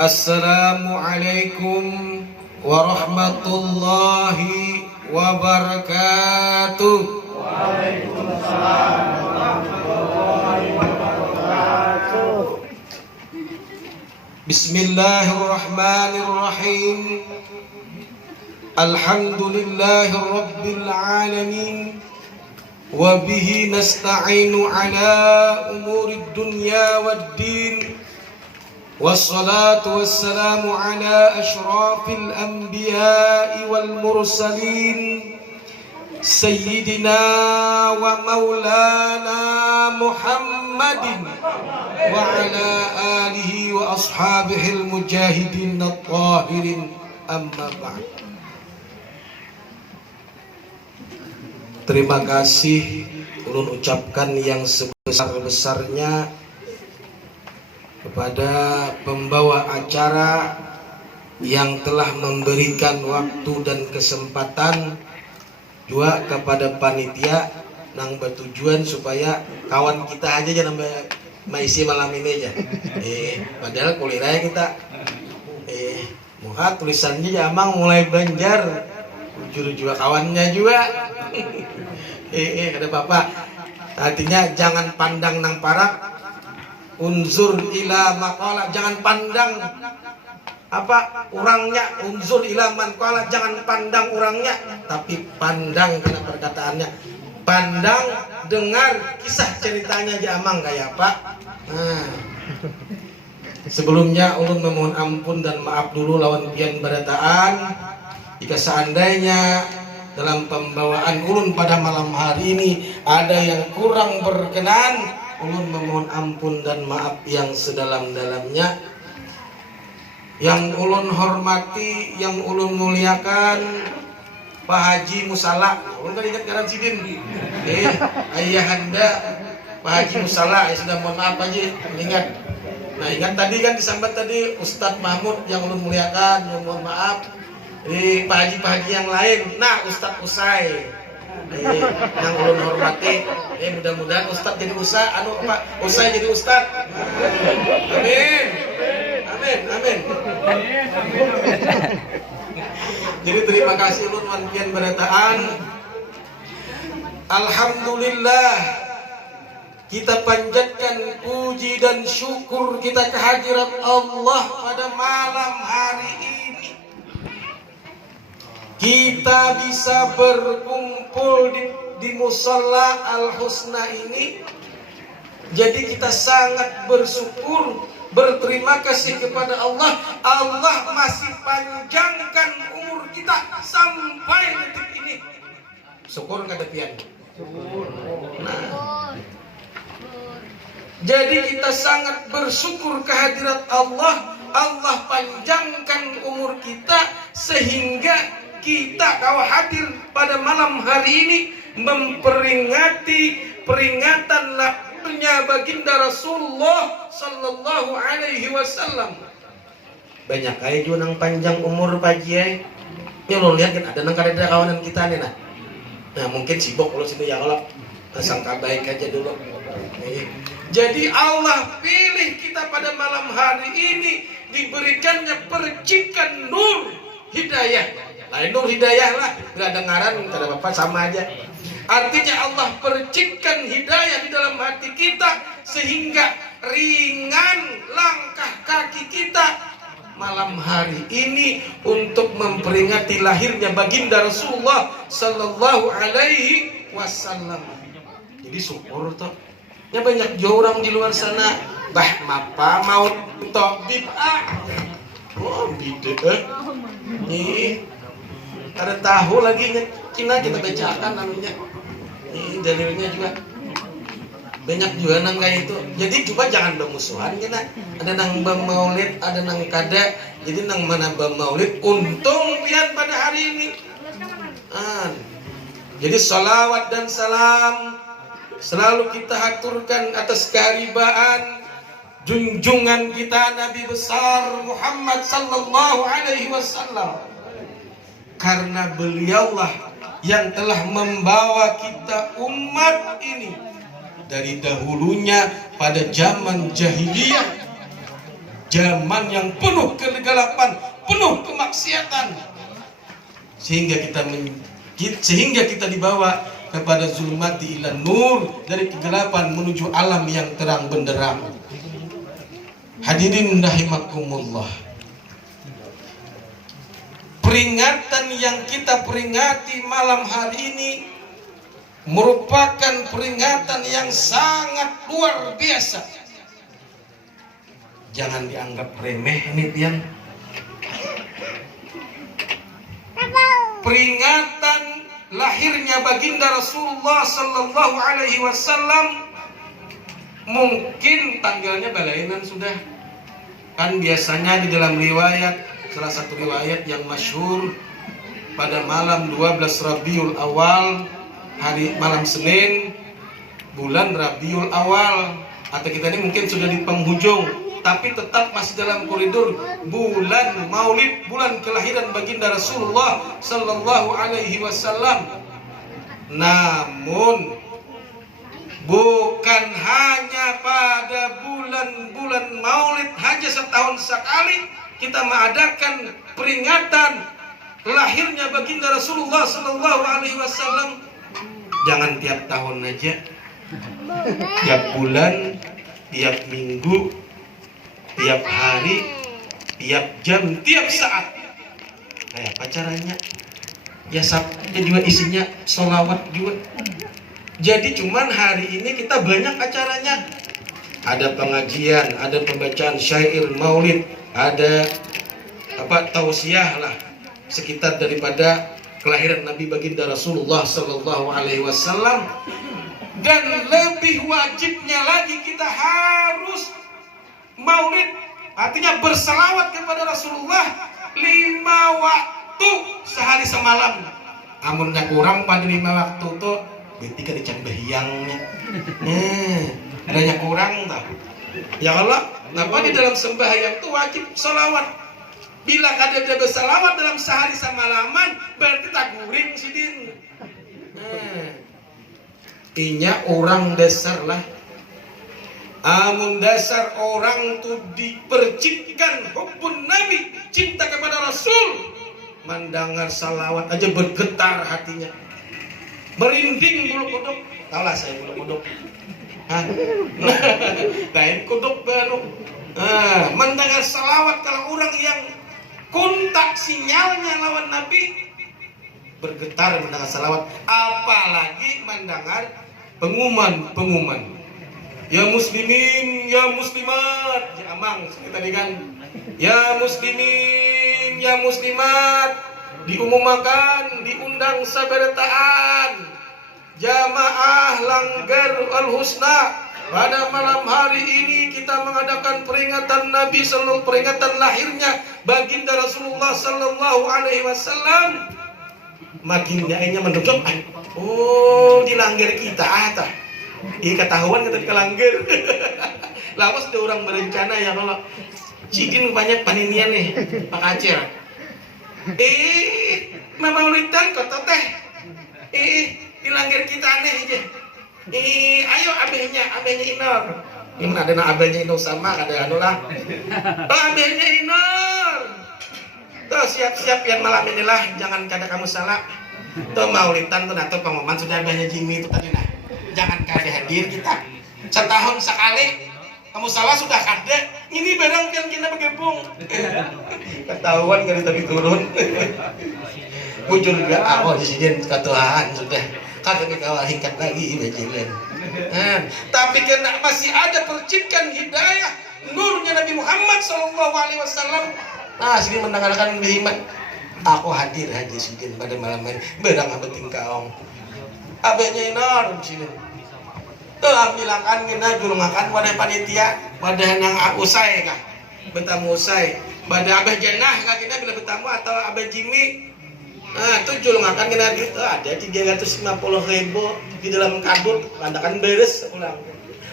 Assalamualaikum warahmatullahi wabarakatuh. Waalaikumsalam warahmatullahi wabarakatuh. Bismillahirrahmanirrahim. Alhamdulillahi rabbil alamin. Wa bihi nasta'inu ala umurid dunya waddin. Wassalatu wassalamu ala ashrafil anbiya'i wal mursalin Sayyidina wa maulana Muhammadin wa ala alihi wa ashabihil mujahidin at-tahirin, amma ba'd. Terima kasih ulun ucapkan yang sebesar-besarnya kepada pembawa acara yang telah memberikan waktu dan kesempatan, juga kepada panitia nang bertujuan supaya kawan kita aja jangan maisi malam ini aja. Padahal kuliraya kita muka tulisannya jamang mulai banjar, juru juga kawannya juga. Ada bapak, artinya jangan pandang nang parak, unzur ila maqala, jangan pandang apa orangnya, unzur ila man qala, jangan pandang orangnya tapi pandang karena perkataannya, pandang dengar kisah ceritanya jamang kayak apa. Sebelumnya ulun memohon ampun dan maaf dulu lawan pian barataan jika seandainya dalam pembawaan ulun pada malam hari ini ada yang kurang berkenan. Ulun memohon ampun dan maaf yang sedalam-dalamnya. Yang ulun hormati, yang ulun muliakan Pak Haji Musala. Ulun kan ingat ngaran sidin. Ayahanda Pak Haji Musala, ya sudah mohon maaf Haji, ingat. Nah, ingat tadi kan disambat tadi Ustadz Mahmud yang ulun muliakan, yang mohon maaf. Ini Pak Haji yang lain. Nah, Ustadz Usai yang ulun hormati, mudah-mudahan Ustadz jadi Usai jadi Ustadz. Amin. Amin. Amin. Jadi terima kasih ulun wanpian berataan. Alhamdulillah, kita panjatkan puji dan syukur kita kehadirat Allah pada malam hari ini. Kita bisa berkumpul di Musalla Al-Husna ini. Jadi kita sangat bersyukur, berterima kasih kepada Allah. Allah masih panjangkan umur kita sampai detik ini. Syukur kada pian? Nah, jadi kita sangat bersyukur kehadirat Allah. Allah panjangkan umur kita sehingga kita kau hadir pada malam hari ini memperingati peringatan lahirnya baginda Rasulullah sallallahu alaihi wasallam. Banyak aja juga nang panjang umur pagi ya. Ya lo lihat kan ada nang kada kawanan kita nih nah. Nah mungkin sibuk kalau situ ya Allah. Sangka baik aja dulu. Jadi Allah pilih kita pada malam hari ini diberikannya percikan nur hidayah. Lain nur hidayah lah, gak ada ngaran, kada apa-apa sama aja. Artinya Allah percikan hidayah di dalam hati kita sehingga ringan langkah kaki kita malam hari ini untuk memperingati lahirnya baginda Rasulullah sallallahu alaihi wasallam. Jadi syukur toh. Ya banyak juga orang di luar sana, bah mapa mau tok bid'ah. Oh bid'ah. Nih ada tahu lagi Cina kita bacakan namanya. Ini dalilnya juga banyak juga nang kayak itu. Jadi coba jangan bermusuhan kita. Ada nang bermaulid, ada nang kada. Jadi nang mana bermaulid untung pian pada hari ini. Jadi salawat dan salam selalu kita haturkan atas keharibaan junjungan kita Nabi besar Muhammad sallallahu alaihi wasallam. Karena beliaulah yang telah membawa kita umat ini dari dahulunya pada zaman jahiliyah, zaman yang penuh kegelapan, penuh kemaksiatan, sehingga kita dibawa kepada zulmati ila nur, dari kegelapan menuju alam yang terang benderang. Hadirin rahimakumullah, peringatan yang kita peringati malam hari ini merupakan peringatan yang sangat luar biasa. Jangan dianggap remeh ini pian. Peringatan lahirnya baginda Rasulullah sallallahu alaihi wasallam mungkin tanggalnya balainan sudah. Kan biasanya di dalam riwayat, salah satu riwayat yang masyhur, pada malam 12 Rabiul Awal, hari malam Senin, bulan Rabiul Awal, atau kita ini mungkin sudah di penghujung, tapi tetap masih dalam koridor bulan Maulid, bulan kelahiran baginda Rasulullah sallallahu alaihi wasallam. Namun bukan hanya pada bulan-bulan Maulid, hanya setahun sekali kita mengadakan peringatan lahirnya baginda Rasulullah sallallahu alaihi wasallam. Jangan tiap tahun aja, tiap bulan, tiap minggu, tiap hari, tiap jam, tiap saat. Kayak apa caranya? Ya sabtunya juga isinya sholawat juga. Jadi cuman hari ini kita banyak acaranya. Ada pengajian, ada pembacaan syair maulid, ada tausiah lah sekitar daripada kelahiran Nabi baginda Rasulullah sallallahu alaihi wasallam. Dan lebih wajibnya lagi kita harus maulid, artinya berselawat kepada Rasulullah 5 waktu sehari semalam. Amun kurang pada 5 waktu tuh berarti kan dican behiangnya. Adanya kurang tak? Ya Allah, kenapa di dalam sembahyang itu wajib salawat? Bila kada dia bersalawat dalam sehari semalaman, berarti tak guring sidin. Inya orang dasar lah. Amun dasar orang tu dipercikkan hubbun Nabi, cinta kepada Rasul, mendengar salawat aja bergetar hatinya, merinding bulu kuduk. Tahu lah saya bulu kuduk. Lain kuduk baru. Mendengar salawat, kalau orang yang kontak sinyalnya lawan Nabi, bergetar mendengar salawat. Apalagi mendengar pengumuman. Ya muslimin, ya muslimat, ya amang kita kan. Ya muslimin, ya muslimat, diumumkan, diundang sabarataan jamaah Langgar Al-Husna. Pada malam hari ini kita mengadakan peringatan Nabi sallallahu, peringatan lahirnya baginda Rasulullah sallallahu alaihi wasallam. Makin daerahnya mendukung. Oh, di Langgar kita atah. Ketahuan kita di Langgar. Lawas ada orang berencana ya kalau Cidin banyak paninian nih, Pak Aceh. Memaulidan kota teh. Di Langgar kita aneh aja. Ayo abehnya Inor. Ini ada na abehnya Inor sama ada anu lah. Oh abehnya Inor. Tuh siap-siap yang malam inilah, jangan kada kamu salah. Tuh maulidan tuh atau pengumuman sudah abehnya Jimmy itu tadi nah. Jangan kada hadir kita. Setahun sekali. Kamu salah sudah kada. Ini barang yang kita bergabung. Ketahuan kada tapi turun. Bujur juga awal di sini ketuaan sudah. Kada dikawal hingkat lagi bajilan. Tapi kena masih ada percikan hidayah nurnya Nabi Muhammad sallallahu alaihi wasallam. Nah, sini mendengarkan bihimat. Aku hadir sini pada malam ini. Barang abeting kaong. Abahnya Inor sini. Tuh bilangkan kita juru makan pada panitia, pada yang aku usai kah? Betamu usai. Pada abah jenah kah kita bila betamu atau abah Jimmy? Nah, itu juru makan kita gitu. Ada 350.000 di dalam kadut, lantakan beres pulang.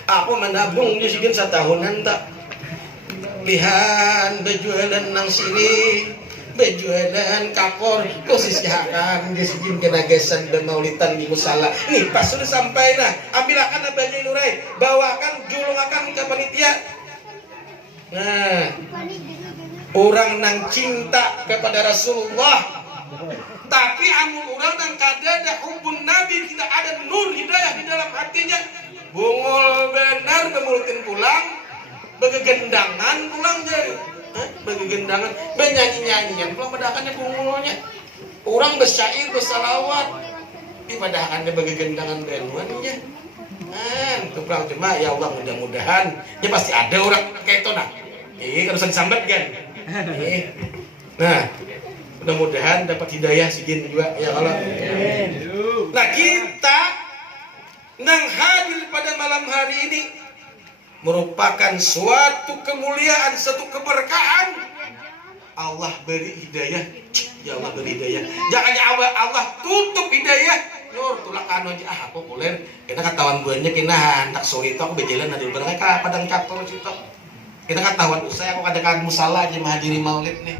Aku menabung di sini setahunan tak. lihan bejualan nang sini bejualan kapor khusus jahakan gesijin kenagesan dan maulitan di musala nih pas sudah sampai nah ambilakan baju nurai bawakan julungakan ke panitia. Nah orang nang cinta kepada Rasulullah tapi amun orang nang kadada hubun Nabi tidak ada nur hidayah di dalam hatinya bungul benar bemulutin pulang begegendangan pulang jadi begegendangan benyanyi-nyanyian pulang padakannya bungulnya orang bersyair bersalawat di padakannya begegendangan benuannya itu pulang cuma ya Allah mudah-mudahan ya pasti ada orang kayak itu nah kalau usah disambat kan nah mudah-mudahan dapat hidayah sigin juga ya Allah. Nah kita nang hadir pada malam hari ini merupakan suatu kemuliaan, satu keberkahan. Allah beri hidayah, ya Allah beri hidayah. Jangan Allah tutup hidayah. Nur tulak anu aja populer. Kita ketahuan buahnya kena hendak sore itu aku berjalan dari barangnya ke padang catur situ. Kita ketahuan usai aku kadang musala aja menghadiri maulid nih.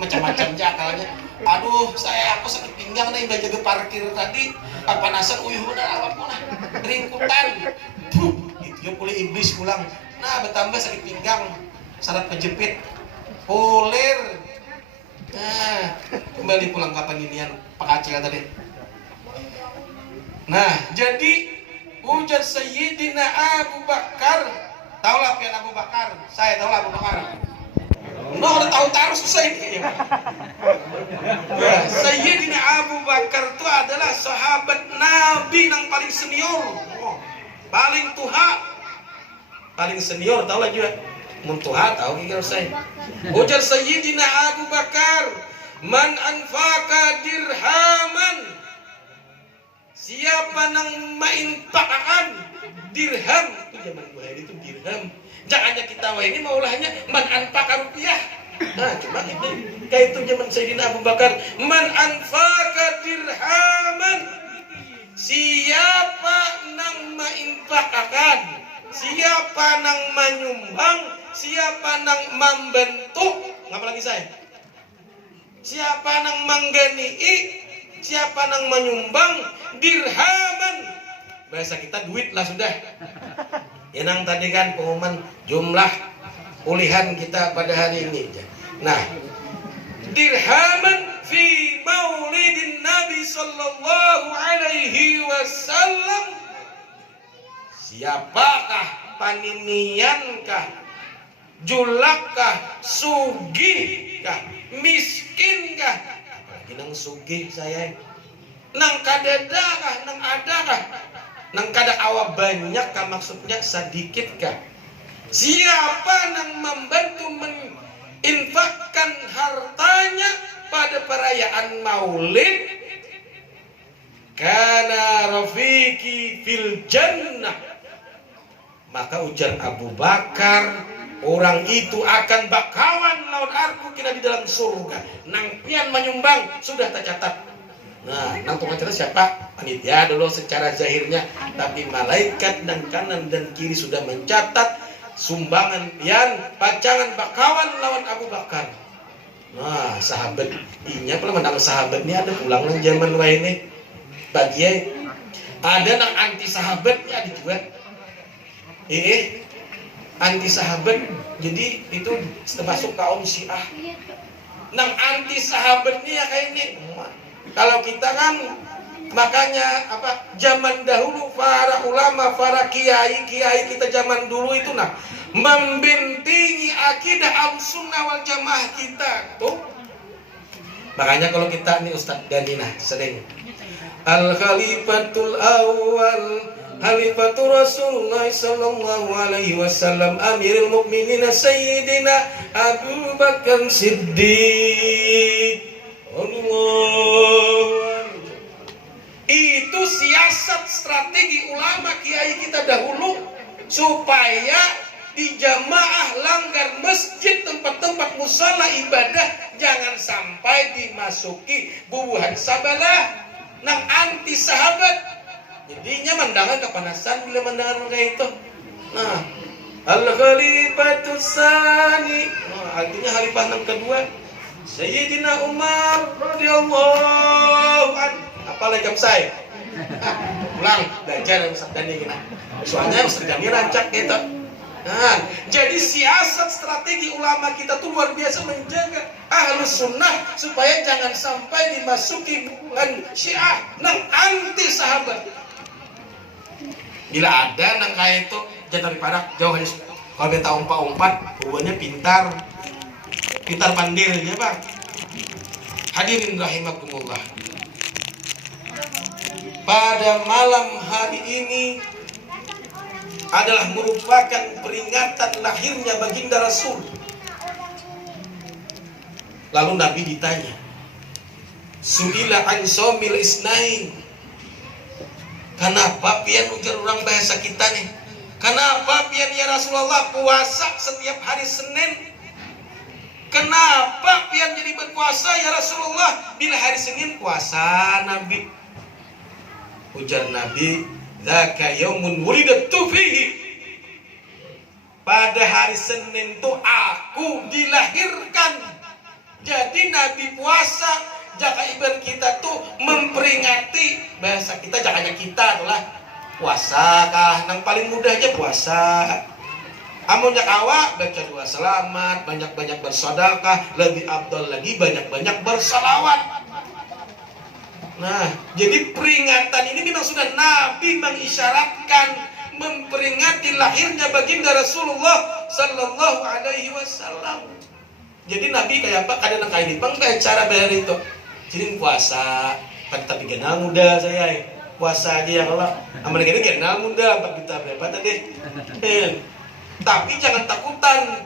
Macam-macam jakalnya. Aduh, aku sakit pinggang nih jaga parkir tadi. Panasan uyuh udah awak pun ringkutan. Itu pulih iblis pulang. Nah, bertambah sakit pinggang, syarat kejepit. Poler. Nah, kembali pulang kapan inian Pak Acil tadi. Nah, jadi ujar Sayyidina Abu Bakar. Taulah pian Abu Bakar. Saya taulah Abu Bakar. Udah tahu terus saya ini. Ya, Sayyidina Abu Bakar itu adalah sahabat Nabi yang paling senior, paling tua, paling senior tahu lah juga. Muntuha tahu kira saya. Ujar Sayyidina Abu Bakar, man anfaqa dirhaman. Siapa nang mainfaqakan dirham itu zaman Bukhari itu dirham. Jangannya kita ini maulahnya man anfaqa rupiah. Nah, cuma itu kayak itu zaman Sayyidina Abu Bakar, man anfaqa dirhaman. Siapa nang mainfaqakan, siapa nang menyumbang, siapa nang membentuk, ngapa lagi saya? Siapa nang menggenii, siapa nang menyumbang dirhaman. Bahasa kita duit lah sudah. Yang tadi kan pengumuman jumlah ulihan kita pada hari ini. Nah, dirhaman fi maulidin Nabi sallallahu alaihi wasallam. Siapakah paniniankah, julakkah, sugihkah, miskinkah? Apalagi nang sugih saya. Nang kadadakah, nang adakah? Nang kada awak banyak kah maksudnya sedikit kah? Siapa nang membantu menginfakkan hartanya pada perayaan Maulid? Kana rafiqi fil jannah. Maka ujar Abu Bakar, orang itu akan bakawan lawan aku kira di dalam surga. Nang pian menyumbang sudah tercatat. Nah, nang pengacara siapa? Panitia dulu secara zahirnya, tapi malaikat dan kanan dan kiri sudah mencatat sumbangan pian pacangan bakawan lawan Abu Bakar. Nah, sahabat inya kalau menang sahabat ini ada pulang nang zaman wae ini. Bagian ada nang anti sahabatnya dijual. Anti sahabat. Jadi itu termasuk kaum Syiah. Nang anti sahabatnya kayak ini. Kalau kita kan makanya apa zaman dahulu para ulama, para kiai kita zaman dulu itu nah membentengi akidah Ahlussunnah wal Jamaah kita tuh. Makanya kalau kita nih Ustadz Gani nah sering Al Khalifatul Awal Khalifatul Rasulullah sallallahu alaihi wasallam Amirul Mukminin Sayyidina Abu Bakar Siddiq. Allah. Itu siasat strategi ulama kiai kita dahulu supaya di jamaah langgar masjid tempat-tempat musala ibadah jangan sampai dimasuki bubuhan sabalah nang anti sahabat. Jadinya mandangan kepanasan bila mandangan kayak itu. Nah, Al-Khalifatus Tsani, artinya khalifah yang kedua, Sayyidina Umar radhiyallahu anhu. Apalagi saya? Pulang belajar Ustaz Dani kena. Soalnya Ustaz Dani rancak kita. Nah, jadi siasat strategi ulama kita tuh luar biasa menjaga Ahlus Sunnah supaya jangan sampai dimasuki bukan Syiah nang anti sahabat. Bila ada nang kayak itu jangan daripada jauh aja. Kalau beta umpat-umpat, hubungannya pintar pandir ya bang. Hadirin rahimakumullah. Pada malam hari ini adalah merupakan peringatan lahirnya baginda Rasul. Lalu Nabi ditanya, Su'ila an somil isnain. Kenapa pian ujar orang bahasa kita nih? Kenapa pian ya Rasulullah puasa setiap hari Senin? Kenapa pian jadi berpuasa ya Rasulullah? Bila hari Senin puasa Nabi. Ujar Nabi, dzaka yaumun wulidtu fihi. Pada hari Senin itu aku dilahirkan. Jadi Nabi puasa, jaka ibarat kita tuh memperingati, bahasa kita jakanya kita adalah puasa kah, yang paling mudahnya puasa. Amun jak awak baca dua selamat, banyak-banyak bersedekah, lebih afdal lagi banyak-banyak bersalawat. Nah, jadi peringatan ini memang sudah Nabi mengisyaratkan memperingati lahirnya baginda Rasulullah Sallallahu Alaihi Wasallam. Jadi Nabi kayak apa? Kadang kayak ini, bang cara bayar itu. Jadi puasa, kan tapi kenal muda saya. Puasa aja ya kalau aman gini kenal muda, pak kita berapa tadi? Tapi jangan takutan.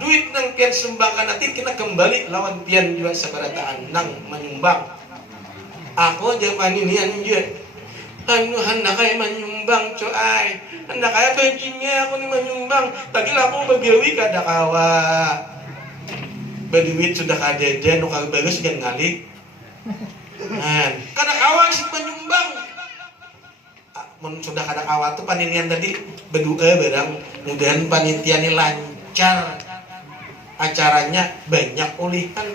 Duit nang pian sumbangkan nanti kita kembali lawan pian juga sebarataan nang menyumbang. Aku zaman ini anjir. Anu hendak kayak menyumbang coy. Hendak kayak baginya aku nih menyumbang. Tadi aku begawi kada kawa. Berduit sudah kada dan nu kagak bagus kan ngalik. Nah, kada kawa sih menyumbang. Mun sudah kada kawa tuh panitian tadi berdoa barang mudahan panitia ini lancar. Acaranya banyak ulihan.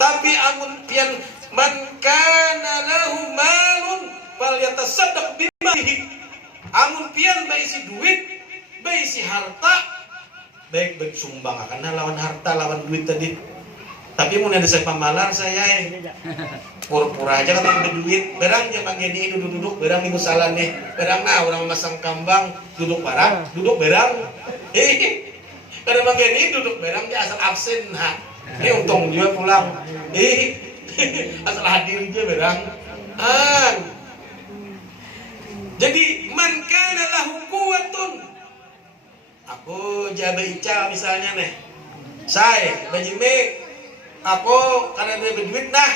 Tapi amun pian man kana lahu malun falyatasaddaq bimalihi. Amun pian baisi duit, baisi harta, baik bersumbang akan lawan harta, lawan duit tadi. Tapi mun ada saya pamalar saya pura-pura aja kan berduit, barang jangan gini duduk-duduk, barang minggu salah nih, barang nah orang masang kambang duduk barang, duduk barang. Kada mangeni duduk barang dia asal absen nah. Ini untung dia pulang. Asal hadir aja berang. Jadi man kana lahu quwwatun. Aku jaga ical misalnya nih. Saya bajime aku karena dia berduit nah.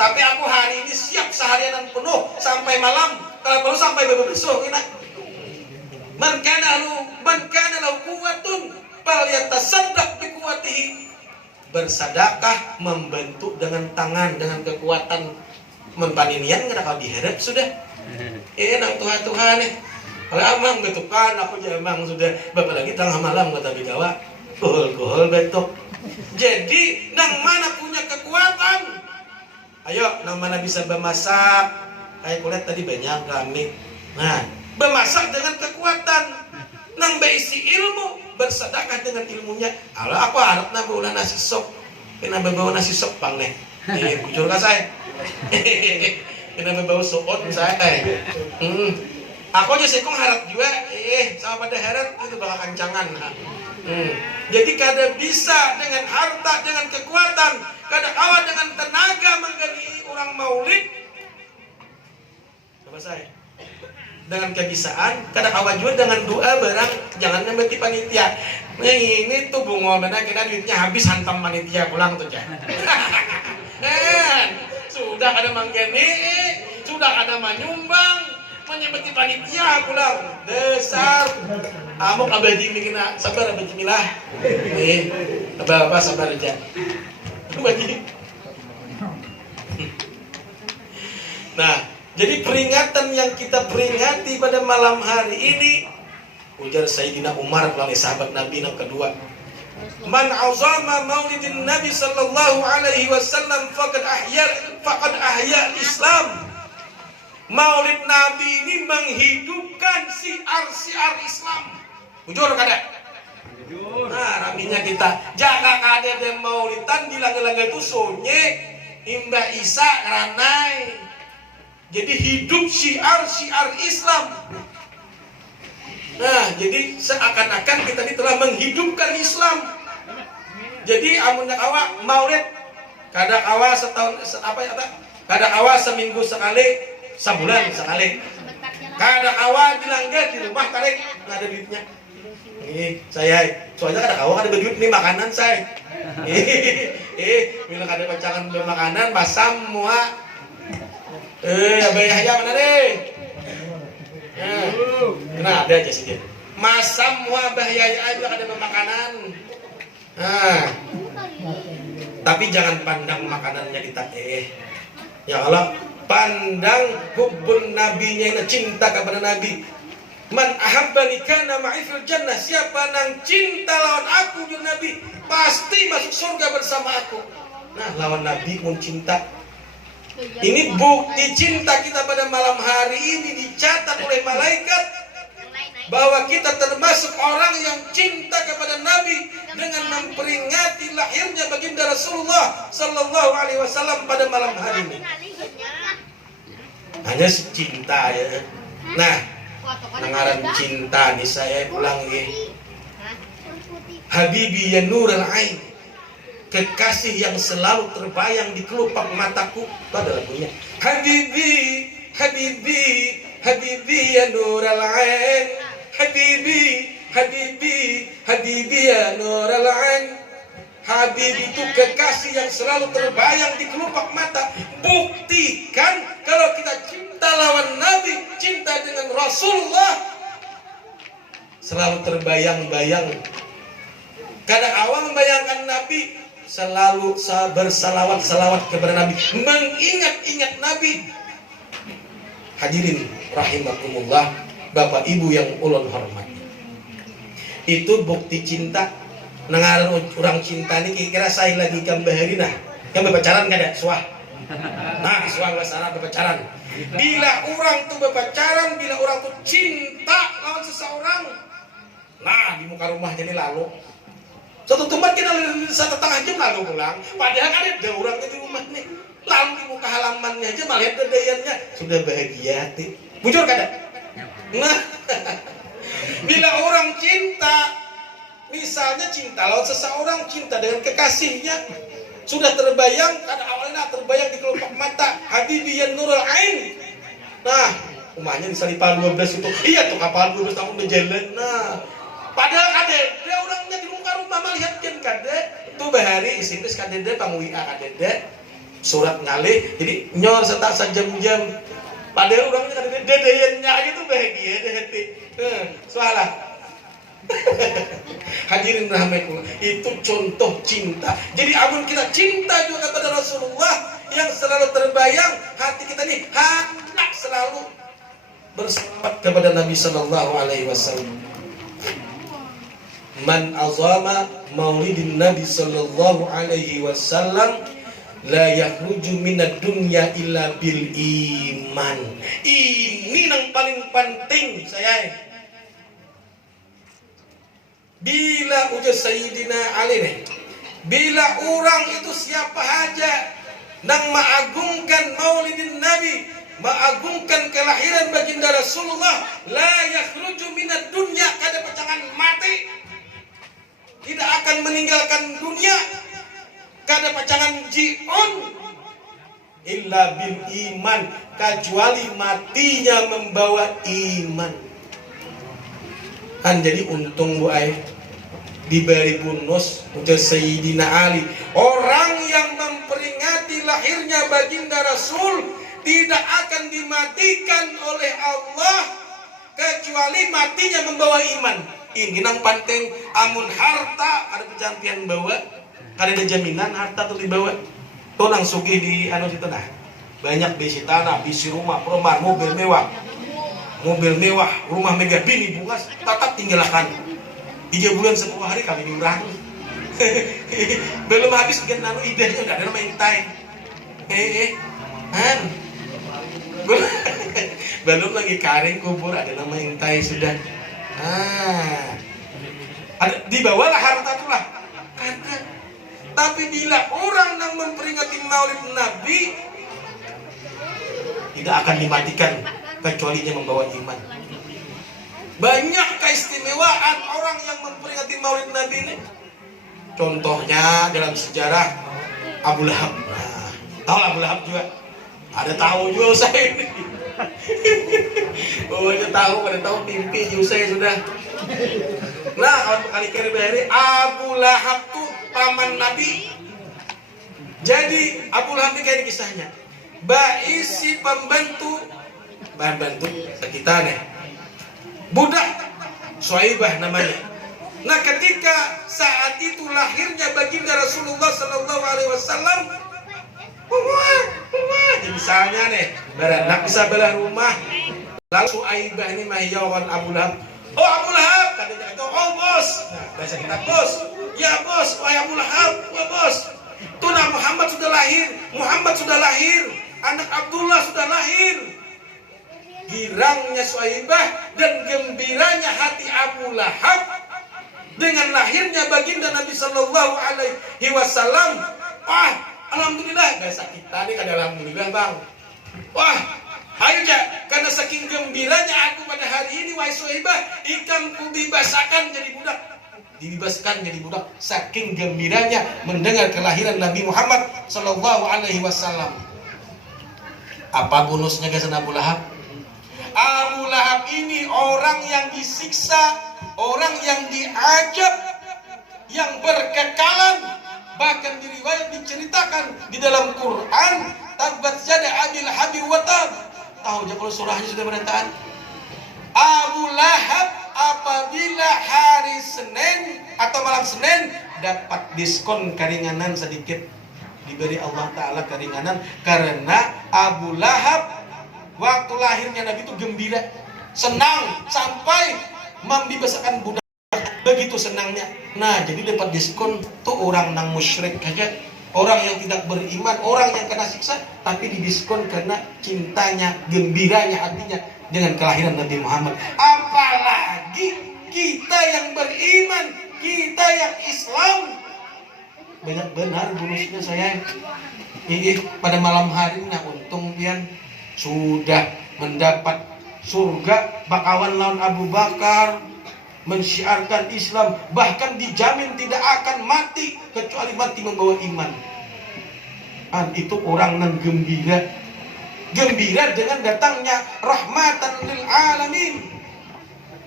Tapi aku hari ini siap seharian penuh sampai malam. Kalau perlu sampai besok ini. Man kana lahu quwwatun falyatasaddaq bi quwwatihi. Bersadakah membentuk dengan tangan, dengan kekuatan. Mempaninian nggak kalau diharap sudah. Nang Tuhan nih. Kalau amang betukan, aku jamang sudah. Bapak lagi tengah malam kata bigawa. Kohol betuk. Jadi nang mana punya kekuatan? Ayo, nang mana bisa bermasak? Kayak kulihat tadi banyak kami. Nah, bermasak dengan kekuatan. Nang berisi ilmu, bersedekah dengan ilmunya. Allah aku harap na bawa nasi sop. Kenapa bawa nasi sop pang nih? Bujur ka saya. Kenapa bawa sopot saya? Aku aja sekong harap juga. Sama pada harap itu bakal kancangan. Jadi kada bisa dengan harta, dengan kekuatan, kada kawan dengan tenaga menggali orang maulid. Coba saya. Dengan kebisaan, kadang awal juga dengan doa barang jangan nembeti panitia. Nah ini tuh bunga mana kita duitnya habis hantam panitia pulang tuh ya. Sudah ada manggeni, sudah ada menyumbang, menyembeti panitia pulang. Besar. Amok abadi bikin sabar abadi milah. Apa sabar aja. Abadi. Nah. Jadi peringatan yang kita peringati pada malam hari ini Ujar Sayyidina Umar melalui sahabat Nabi yang kedua, man azama maulidin Nabi sallallahu alaihi wasallam faqad ahya Islam. Maulid Nabi ini menghidupkan siar-siar Islam. Jujur kada? Nah, raminya kita jaga kada dan maulidan dilaga-laga itu sonye Imba Isa ranai. Jadi hidup siar-siar Islam. Nah, jadi seakan-akan kita ini telah menghidupkan Islam. Jadi amunnya awak maulid kadang awak setahun kadang awak seminggu sekali, sebulan sekali. Kadang awak dilanggar di rumah kali nggak ada duitnya. Nih saya soalnya kadang awak ada duit nih makanan saya. Bilang ada pacangan beli makanan basam semua. Bayar aja mana deh? Kena ada aja sih dia. Masam muah bahaya aja ada makanan. Tapi jangan pandang makanannya kita ya Allah, pandang hubbun nabinya ini, cinta kepada Nabi. Man ahabbani kana ma'i fil jannah. Siapa yang cinta lawan aku jur Nabi, pasti masuk surga bersama aku. Nah, lawan Nabi pun cinta. Ini bukti cinta kita pada malam hari ini dicatat oleh malaikat bahwa kita termasuk orang yang cinta kepada Nabi dengan memperingati lahirnya baginda Rasulullah sallallahu alaihi wasallam pada malam hari ini. Hanya cinta ya. Nah, nangaran cinta nih saya ulang ya. Habibi ya nurul ain, kekasih yang selalu terbayang di kelopak mataku. Pada lagunya Habibi, Habibi, Habibi ya nurul ain, Habibi, Habibi, Habibi ya nurul ain. Habib itu kekasih yang selalu terbayang di kelopak mata. Buktikan kalau kita cinta lawan Nabi, cinta dengan Rasulullah, selalu terbayang-bayang. Kadang awal membayangkan Nabi, selalu bersalawat-salawat kepada Nabi, mengingat-ingat Nabi. Hadirin rahimakumullah, Bapak Ibu yang ulun hormati. Itu bukti cinta. Nengaran orang cinta ini kira-kira saya lagi gambaharina yang berpacaran kada suah. Nah, suah bahasa berpacaran. Bila orang tuh berpacaran, bila orang tuh cinta lawan seseorang, nah di muka rumahnya ini lalu satu tempat kita satu setengah jam lalu pulang. Padahal kan ada orang di rumah nih, lalu di muka halamannya aja melihat dedayannya sudah bahagia hati. Bujur kada? Nah, bila orang cinta, misalnya cinta lawan seseorang, cinta dengan kekasihnya, sudah terbayang, karena awalnya terbayang di kelopak mata, Habibi ya nurul ain. Nah, rumahnya di Salipal 12 itu, iya tuh kapal 12 tahun berjalan. Nah, padahal kade, dia orangnya di muka rumah melihat kan kade, itu bahari isinis kade deh, pangwia kade deh, surat ngalih, jadi nyor setak sejam-jam. Padahal orangnya kade deh, dedayannya aja tuh bahagia deh hati. Soalah. Hadirin rahmatullah, itu contoh cinta. Jadi amun kita cinta juga kepada Rasulullah, yang selalu terbayang hati kita ini hendak selalu bersalawat kepada Nabi sallallahu alaihi wasallam. Man azama maulidin Nabi sallallahu alaihi wasallam la yakhruju minad dunya illa bil iman. Ini yang paling penting saya. Bila ujar Sayyidina Ali nih, bila orang itu siapa aja yang mengagungkan maulidin Nabi, mengagungkan kelahiran baginda Rasulullah, la yakhruju minad dunya, kada pacangan mati, tidak akan meninggalkan dunia, kada pacangan jion, illa bil iman, kecuali matinya membawa iman. Kan jadi untung bu ay diberi bonus ujar Sayyidina Ali, orang yang memperingati lahirnya baginda Rasul tidak akan dimatikan oleh Allah kecuali matinya membawa iman. Ini nang penting, amun harta ada pencampian bawa, ada jaminan harta tuh dibawa. Tuh nang sugih di anu situ nah, banyak bisi tanah, bisi rumah, perumahan, mobil mewah. mobil mewah, rumah megah, bini bungas, tetap tinggalkan. 3 bulan 10 hari kami diurang. Belum habis kan idenya udah ada main time. Belum lagi karing kubur ada nama intai sudah. Dibawalah harta itulah. Tapi bila orang yang memperingati Maulid Nabi tidak akan dimatikan kecuali dia membawa iman. Banyak keistimewaan orang yang memperingati Maulid Nabi ini. Contohnya dalam sejarah Abu Lahab. Nah, tahu Abu Lahab juga? Ada tahu juga saya ini. Pokoknya tahu, pada tahu mimpi juga saya sudah. Nah, kalau kali kiri Abu Lahab tuh paman Nabi. Jadi Abu Lahab ini kayak kisahnya. Baisi pembantu kita nih. Budak Suaibah namanya. Nah, ketika saat itu lahirnya baginda Rasulullah Sallallahu Alaihi Wasallam, misalnya nih, beranak bisa belah rumah, lalu Suaibah ini mahyawan Abu Lahab. Oh Abu Lahab, katanya itu, oh bos. Nah, bahasa kita bos, ya bos, wahai Abu Lahab, ya bos. Tuna Muhammad sudah lahir, anak Abdullah sudah lahir. Girangnya Suaibah dan gembiranya hati Abu Lahab dengan lahirnya baginda Nabi Sallallahu Alaihi Wasallam. Wah, alhamdulillah, bahasa kita nih kada alhamdulillah bang. Wah, ayo ja, karena saking gembiranya aku pada hari ini, wahai Suaibah, ikan ku dibebaskan jadi budak, saking gembiranya mendengar kelahiran Nabi Muhammad Sallallahu Alaihi Wasallam. Apa bonusnya guys Abu Lahab? Abu Lahab ini orang yang disiksa, orang yang diajab, yang berkekalan, bahkan di riwayat diceritakan di dalam Quran, tabat yada abil habi wa tab. Tahu kalau surahnya sudah berantakan. Abu Lahab apabila hari Senin atau malam Senin dapat diskon keringanan sedikit, diberi Allah Ta'ala keringanan karena Abu Lahab waktu lahirnya Nabi itu gembira, senang sampai membebaskan budak, begitu senangnya. Nah, jadi dapat diskon tuh orang nang musyrik aja, orang yang tidak beriman, orang yang kena siksa, tapi didiskon karena cintanya, gembiranya hatinya dengan kelahiran Nabi Muhammad. Apalagi kita yang beriman, kita yang Islam, banyak benar bonusnya saya. Pada malam hari, nah untung pian sudah mendapat surga bakawan lawan Abu Bakar, mensyiarkan Islam, bahkan dijamin tidak akan mati kecuali mati membawa iman. Itu orang yang gembira dengan datangnya rahmatan lil alamin,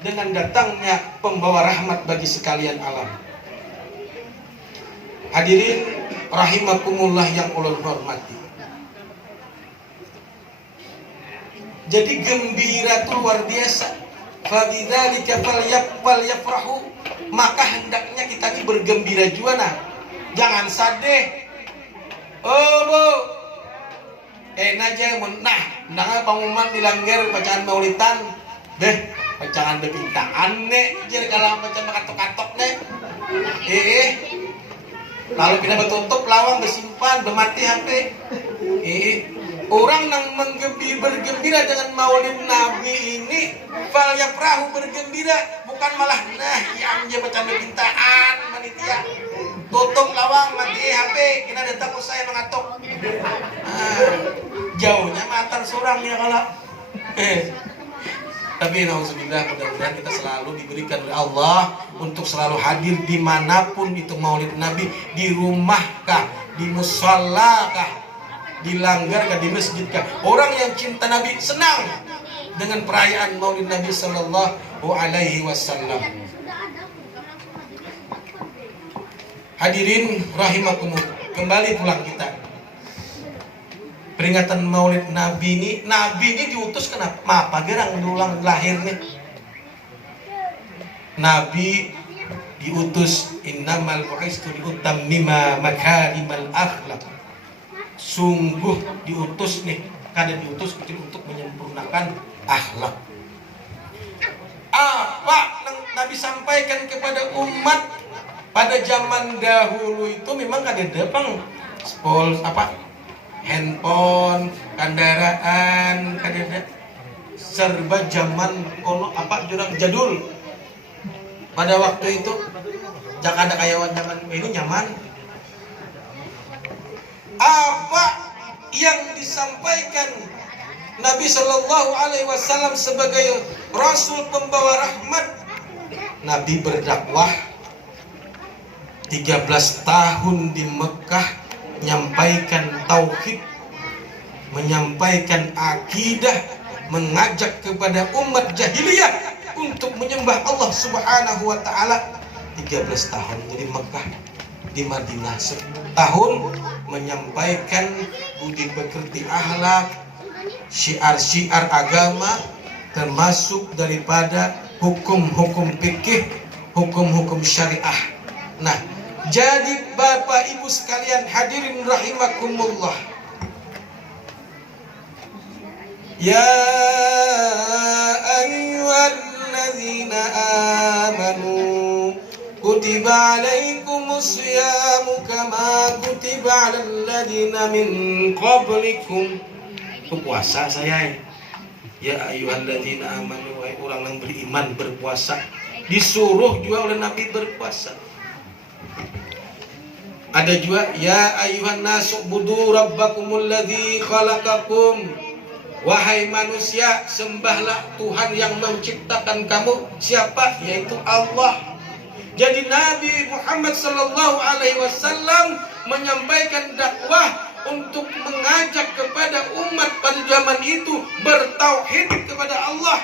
dengan datangnya pembawa rahmat bagi sekalian alam. Hadirin rahimakumullah yang Allah hormati. Jadi gembira itu luar biasa. Fabidzalika falyafrahu, maka hendaknya kita ini bergembira juga nah. Jangan sadeh. Oh bu, enak aja nah pengumuman dilanggar bacaan maulidan, deh bacaan bebintaan nek, jadi kalau bacaan katok-katok nek, lalu kita bertutup lawang bersimpan bermati HP, orang yang bergembira dengan Maulid Nabi ini, fal yafrahu, bergembira, bukan malah nah yang dia baca permintaan manitia, tutup lawang mati HP, kita datang usai mengatok. Jauhnya matan surang ya kalau. Tapi nauzubillah, mudah-mudahan kita selalu diberikan oleh Allah untuk selalu hadir dimanapun itu Maulid Nabi, di rumahkah, di musholakah, dilanggarkan di masjidkah. Orang yang cinta Nabi senang dengan perayaan Maulid Nabi Sallallahu Alaihi Wasallam. Hadirin rahimakumullah, kembali pulang kita. Peringatan Maulid Nabi ini diutus kenapa? Apa gerang berulang lahirnya? Nabi diutus innamal bu'istu liutammima makarimal akhlaq. Sungguh diutus nih, kada diutus untuk menyempurnakan akhlak. apa yang Nabi sampaikan kepada umat pada zaman dahulu itu memang ada depang spol apa handphone, kendaraan, ada serba zaman kono apa jurang jadul. Pada waktu itu jangan ada kayawan zaman ini nyaman. Apa yang disampaikan Nabi Shallallahu Alaihi Wasallam sebagai Rasul pembawa rahmat? Nabi berdakwah 13 tahun di Mekah, menyampaikan tauhid, menyampaikan akidah, mengajak kepada umat jahiliyah untuk menyembah Allah Subhanahu wa taala. 13 tahun di Mekah, di Madinah setahun menyampaikan budi pekerti akhlak, syiar-syiar agama, termasuk daripada hukum-hukum fikih, hukum-hukum syariah. Nah, jadi Bapak Ibu sekalian hadirin rahimakumullah, ya ayyuhalladzina amanu kutiba alaikumus syiyamu kama kutiba alal ladzina min qablikum. Puasa saya ya ayyuhalladzina amanu, wahai orang yang beriman berpuasa. Disuruh juga oleh Nabi berpuasa. Ada juga ya ayyuhan nasu budu rabbakumul ladzi khalaqakum, wahai manusia sembahlah Tuhan yang menciptakan kamu. Siapa? Yaitu Allah. Jadi Nabi Muhammad sallallahu alaihi wasallam menyampaikan dakwah untuk mengajak kepada umat pada zaman itu bertauhid kepada Allah.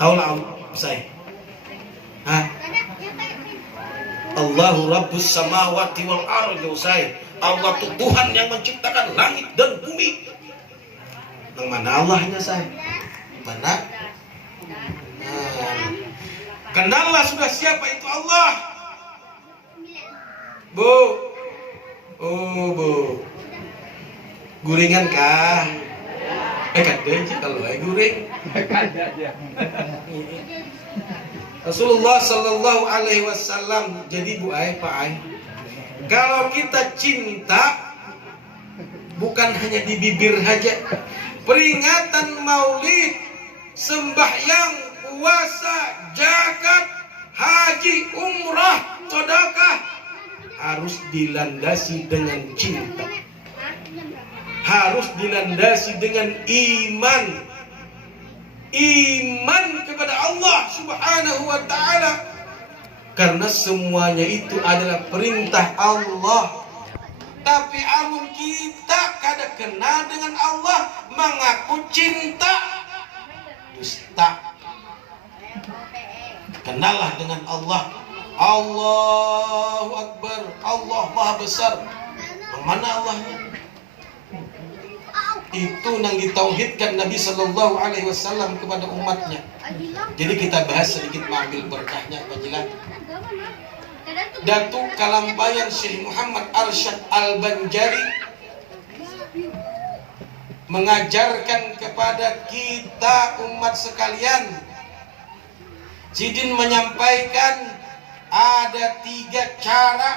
Taulah saya. Allahu Rabbus samawati wal ardi usai. Allah itu Tuhan yang menciptakan langit dan bumi. Yang mana Allahnya saya? Mana? Kenallah sudah siapa itu Allah. Bu. Oh, Bu. Guringan kah? Kada aja kalau guring. Kada aja. Rasulullah sallallahu alaihi wasallam. Jadi Bu Ai, Pak Ai, kalau kita cinta bukan hanya di bibir saja. Peringatan Maulid, sembahyang, puasa, zakat, haji, umrah, sedekah harus dilandasi dengan cinta. Harus dilandasi dengan iman. Iman kepada Allah Subhanahu wa taala. Karena semuanya itu adalah perintah Allah. Tapi amun kita kada kenal dengan Allah, mengaku cinta, dusta. Kenallah dengan Allah. Allahu Akbar, Allah Maha Besar. Yang mana Allahnya? Itu yang ditauhidkan Nabi Sallallahu Alaihi Wasallam kepada umatnya. Jadi kita bahas sedikit mengambil berkahnya Pajilan. Datuk Kalampayan Syekh Muhammad Arsyad Al-Banjari mengajarkan kepada kita umat sekalian. Sidin menyampaikan ada 3 cara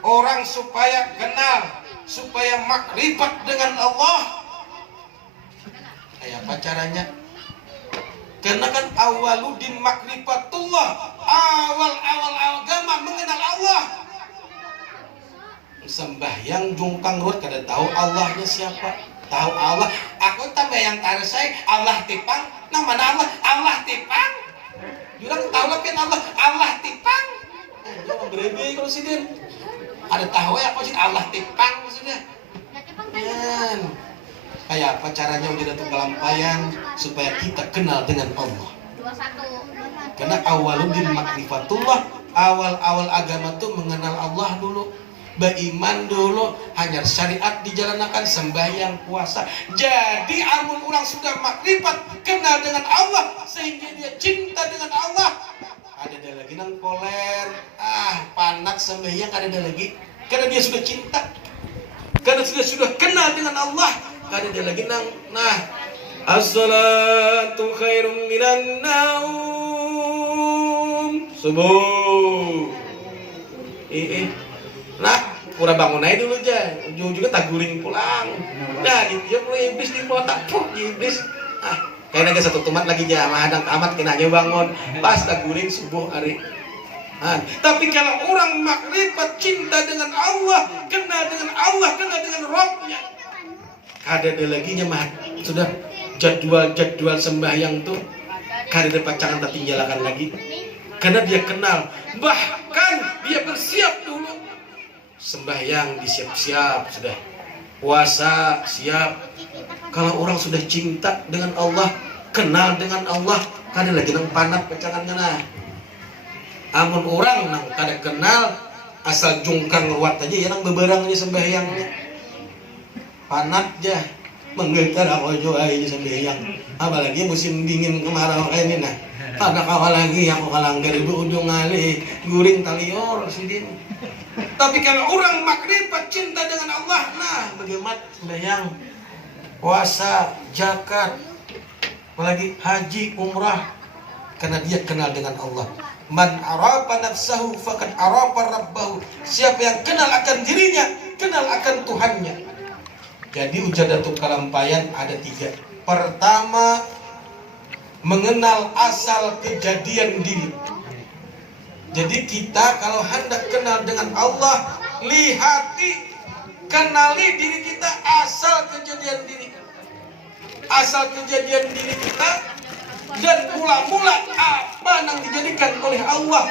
orang supaya kenal, supaya makrifat dengan Allah. Kayak apa caranya? Karena kan awaludin makrifatullah, awal-awal agama mengenal Allah. Sembahyang jungkang ruat kada tahu Allahnya siapa. Tahu Allah, aku tambah yang tarsai Allah tipang. Nah mana Allah? Allah tipang. Jurang tahu lah kan Allah tipang. Jangan berebih kalau sidin. Ada tahu ya kok sih Allah tipang maksudnya. Kayak apa caranya udah Datuk Kalampayan supaya kita kenal dengan Allah. Karena awaludin makrifatullah, awal-awal agama tuh mengenal Allah dulu, beriman dulu, hanya syariat dijalankan, sembahyang, puasa. Jadi amun orang sudah makrifat, kenal dengan Allah, sehingga dia cinta dengan Allah, ada lagi nang koler, panak sembahyang ada lagi, karena dia sudah cinta, karena sudah kenal dengan Allah. Ada lagi nang As-salatu khairum minan naum. Subuh. Nah, pura bangun aja dulu aja. Ujung-ujungnya tak guring pulang. Nah, gitu ya mulai iblis di potak. Iblis. Kayaknya satu tumat lagi jamaah hadang amat kena aja bangun. Pas tak guring subuh hari. Tapi kalau orang makrifat cinta dengan Allah, kenal dengan Allah, kenal dengan Rabbnya, ada lagi mah sudah jadwal sembahyang tuh kada pacangan tak tinggalkan lagi, karena dia kenal, bahkan dia bersiap dulu sembahyang, disiap-siap sudah, puasa siap. Kalau orang sudah cinta dengan Allah, kenal dengan Allah, kada lagi nang panat pacangan kena. Amun orang nang kada kenal, asal jungkang ruat aja ya nang beberangnya sembahyangnya panat aja menggetar aku juga aja sembahyang, apalagi musim dingin kemarau kayak ini nah pada kawal lagi aku kalanggar ibu ujung ngali guring talior sidin. Tapi kalau orang makrifat cinta dengan Allah, nah bagaimana sembahyang, puasa, zakat, apalagi haji, umrah, karena dia kenal dengan Allah. Man arafa nafsahu faqad arafa rabbahu. Siapa yang kenal akan dirinya, kenal akan Tuhannya. Jadi ujadatul kalampayan ada 3. Pertama, mengenal asal kejadian diri. Jadi kita kalau hendak kenal dengan Allah, lihati, kenali diri kita asal kejadian diri. Asal kejadian diri kita dan mula-mula apa yang dijadikan oleh Allah,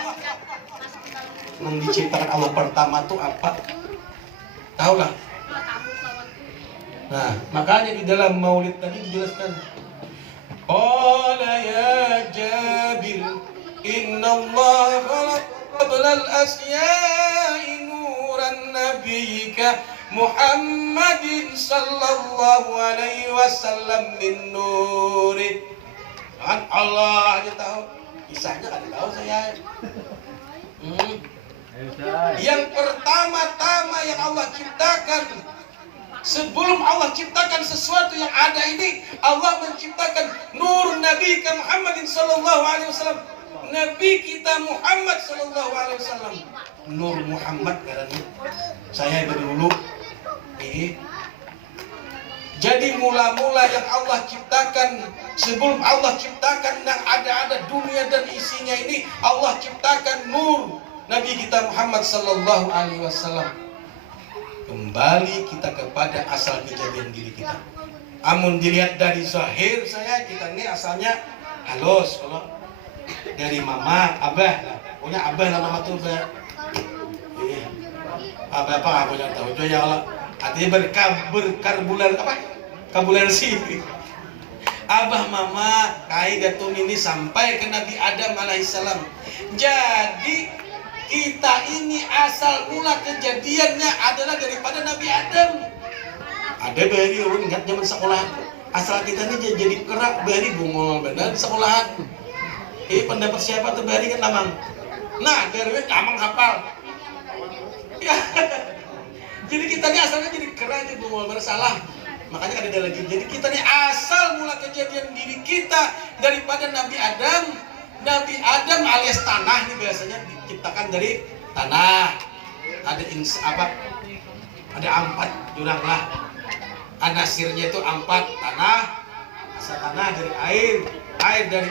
yang diciptakan Allah pertama tuh apa? Tahu lah. Nah, makanya di dalam maulid tadi dijelaskan. Qala ya Jabir, inna Allah qabla al-asya'i nuran nabiyyika Muhammadin sallallahu alaihi wasallam min nuri. Kan Allah aja tahu, kisahnya kan tahu saya. Yang pertama-tama yang Allah ciptakan, sebelum Allah ciptakan sesuatu yang ada ini, Allah menciptakan nur Nabi Muhammadin sallallahu alaihi wasallam. Nabi kita Muhammad sallallahu alaihi wasallam. Nur Muhammad karena saya dulu. Jadi mula-mula yang Allah ciptakan, sebelum Allah ciptakan yang ada dunia dan isinya ini, Allah ciptakan nur Nabi kita Muhammad sallallahu alaihi wasallam. Kembali kita kepada asal kejadian diri kita. Amun dilihat dari zahir saya, kita ini asalnya halus. Kalau dari mama, abah lah. Pokoknya abah lah nama tuh abah. Abah apa aku yang tahu itu ya Allah. Artinya berkarbulan apa? Kabulasi. Abah mama kai datun ini sampai ke Nabi Adam alaihissalam. Jadi kita ini asal mula kejadiannya adalah daripada Nabi Adam. Ada bari orang ingat zaman sekolahan. Asal kita ini jadi kerak bari bungol benar sekolahan. Pendapat siapa tuh bari kan lamang. Nah dari lamang hafal. Ya. Jadi kita ini asalnya jadi kerak bungol bersalah. Makanya ada lagi. Jadi kita ini asal mula kejadian diri kita daripada Nabi Adam. Nabi Adam alias tanah ini biasanya diciptakan dari tanah. Ada ada 4 jurang lah. Anasirnya itu 4 tanah. Asal tanah dari air dari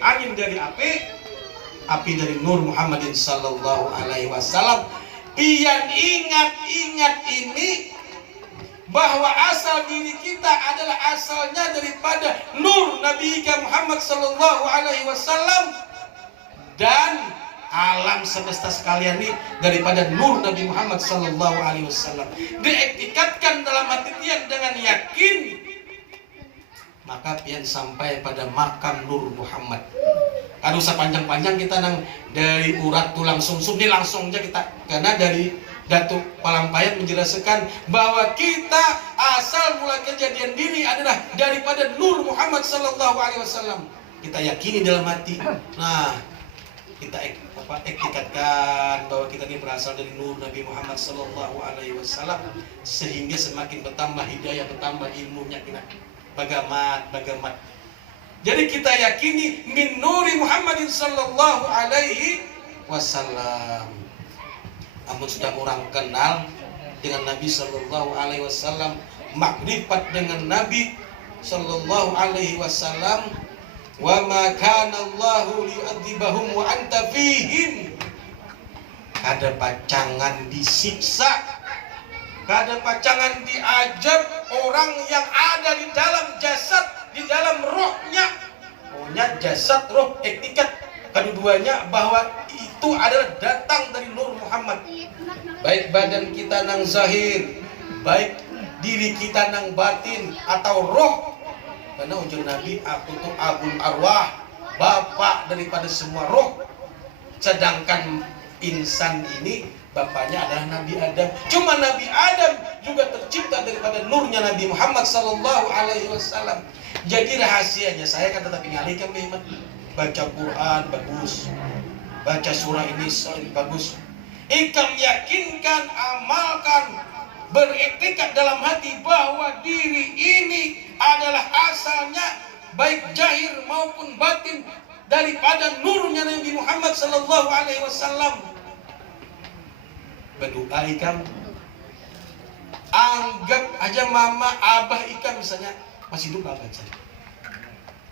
angin dari api dari Nur Muhammadin sallallahu alaihi wasallam. Pian ingat ini bahwa asal diri kita adalah asalnya daripada nur Nabi Muhammad sallallahu alaihi wasallam, dan alam semesta sekalian ini daripada nur Nabi Muhammad sallallahu alaihi wasallam. Diiktikatkan dalam hati pian dengan yakin, maka pian sampai pada makam Nur Muhammad. Kan usah panjang-panjang kita nang dari urat tulang sumsum ini langsung aja kita, karena dari Datuk Palampayat menjelaskan bahwa kita asal mula kejadian diri adalah daripada Nur Muhammad sallallahu alaihi wasallam. Kita yakini dalam hati. Nah, kita iktikadkan bahwa kita ini berasal dari Nur Nabi Muhammad sallallahu alaihi wasallam, sehingga semakin bertambah hidayah, bertambah ilmunya kita. bagamat. Jadi kita yakini min nuri Muhammadin sallallahu alaihi wasallam. Amun sudah orang kenal dengan Nabi sallallahu alaihi wasallam, makrifat dengan Nabi sallallahu alaihi wasallam, wa ma kana Allahu liyu'adzibahum wa anta fihim. Kada pacangan disiksa, kada pacangan diajab orang yang ada di dalam jasad, di dalam rohnya. Rohnya jasad, roh, etikat kedua-duanya bahwa itu adalah datang dari Nur Muhammad. Baik badan kita nang zahir, baik diri kita nang batin atau roh. Karena ujung Nabi, aku tuh abul arwah, bapak daripada semua roh. Sedangkan insan ini bapaknya adalah Nabi Adam. Cuma Nabi Adam juga tercipta daripada nurnya Nabi Muhammad sallallahu alaihi wasallam. Jadi rahasianya, saya kan tetap ingatkan Muhammad, baca Quran bagus, baca surah ini bagus. Ikam yakinkan, amalkan, beriktikad dalam hati bahwa diri ini adalah asalnya baik zahir maupun batin daripada nurnya Nabi Muhammad sallallahu alaihi wasallam. Berdoa ikam, anggap aja mama abah ikam misalnya masih hidup apa aja,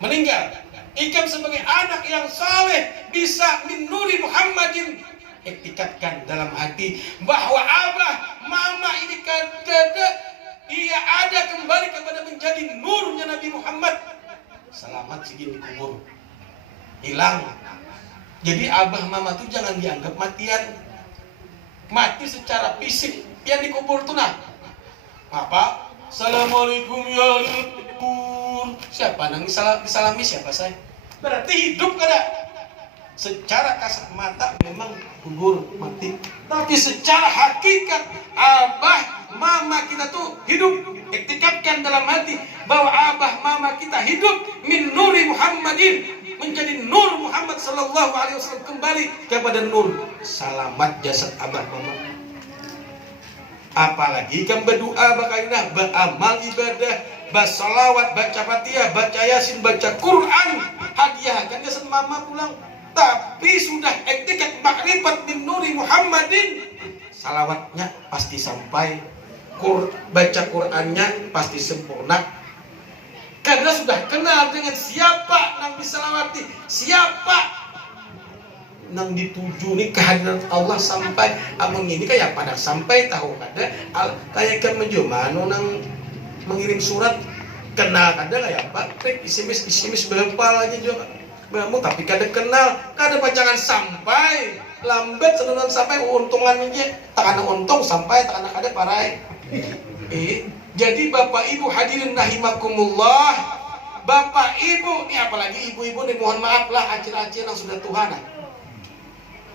meninggal, ikam sebagai anak yang saleh bisa min nuri Muhammadin, iktikadkan dalam hati bahwa abah mama ini kada ia ada kembali kepada menjadi nurnya Nabi Muhammad. Selamat segini kubur hilang. Jadi abah mama tuh jangan dianggap matian, mati secara fisik yang dikubur tuh nah. Apa? Assalamualaikum ya kubur. Siapa nang disalami siapa saya? Berarti hidup kada. Secara kasat mata memang kubur mati, tapi secara hakikat abah mama kita tuh hidup. Iktikadkan dalam hati bahwa abah mama kita hidup min nuri Muhammadin, menjadi nur Muhammad sallallahu alaihi wasallam, kembali kepada nur. Selamat jasad abah mama. Apalagi kan berdoa bakainah, beramal ibadah, bersalawat, baca Fatihah, baca Yasin, baca Quran, hadiahkan jasad mama pulang. Tapi sudah iktikad makrifat min nuri Muhammadin, salawatnya pasti sampai, baca Qurannya pasti sempurna. Karena sudah kenal dengan siapa nang diselawati, siapa nang dituju nih kehadiran Allah sampai amun ini kayak pada sampai tahu kada kayak kan menjumano nang mengirim surat kenal kada kayak apa isimis berapa aja juga kamu tapi kada kenal, kada pacangan sampai lambat senunan sampai untungan aja tak ada untung sampai tak ada kada parai. Jadi bapak ibu hadirin rahimakumullah, bapak ibu nih, apalagi ibu-ibu nih, mohon maaf lah acil-acil yang sudah tuhanan,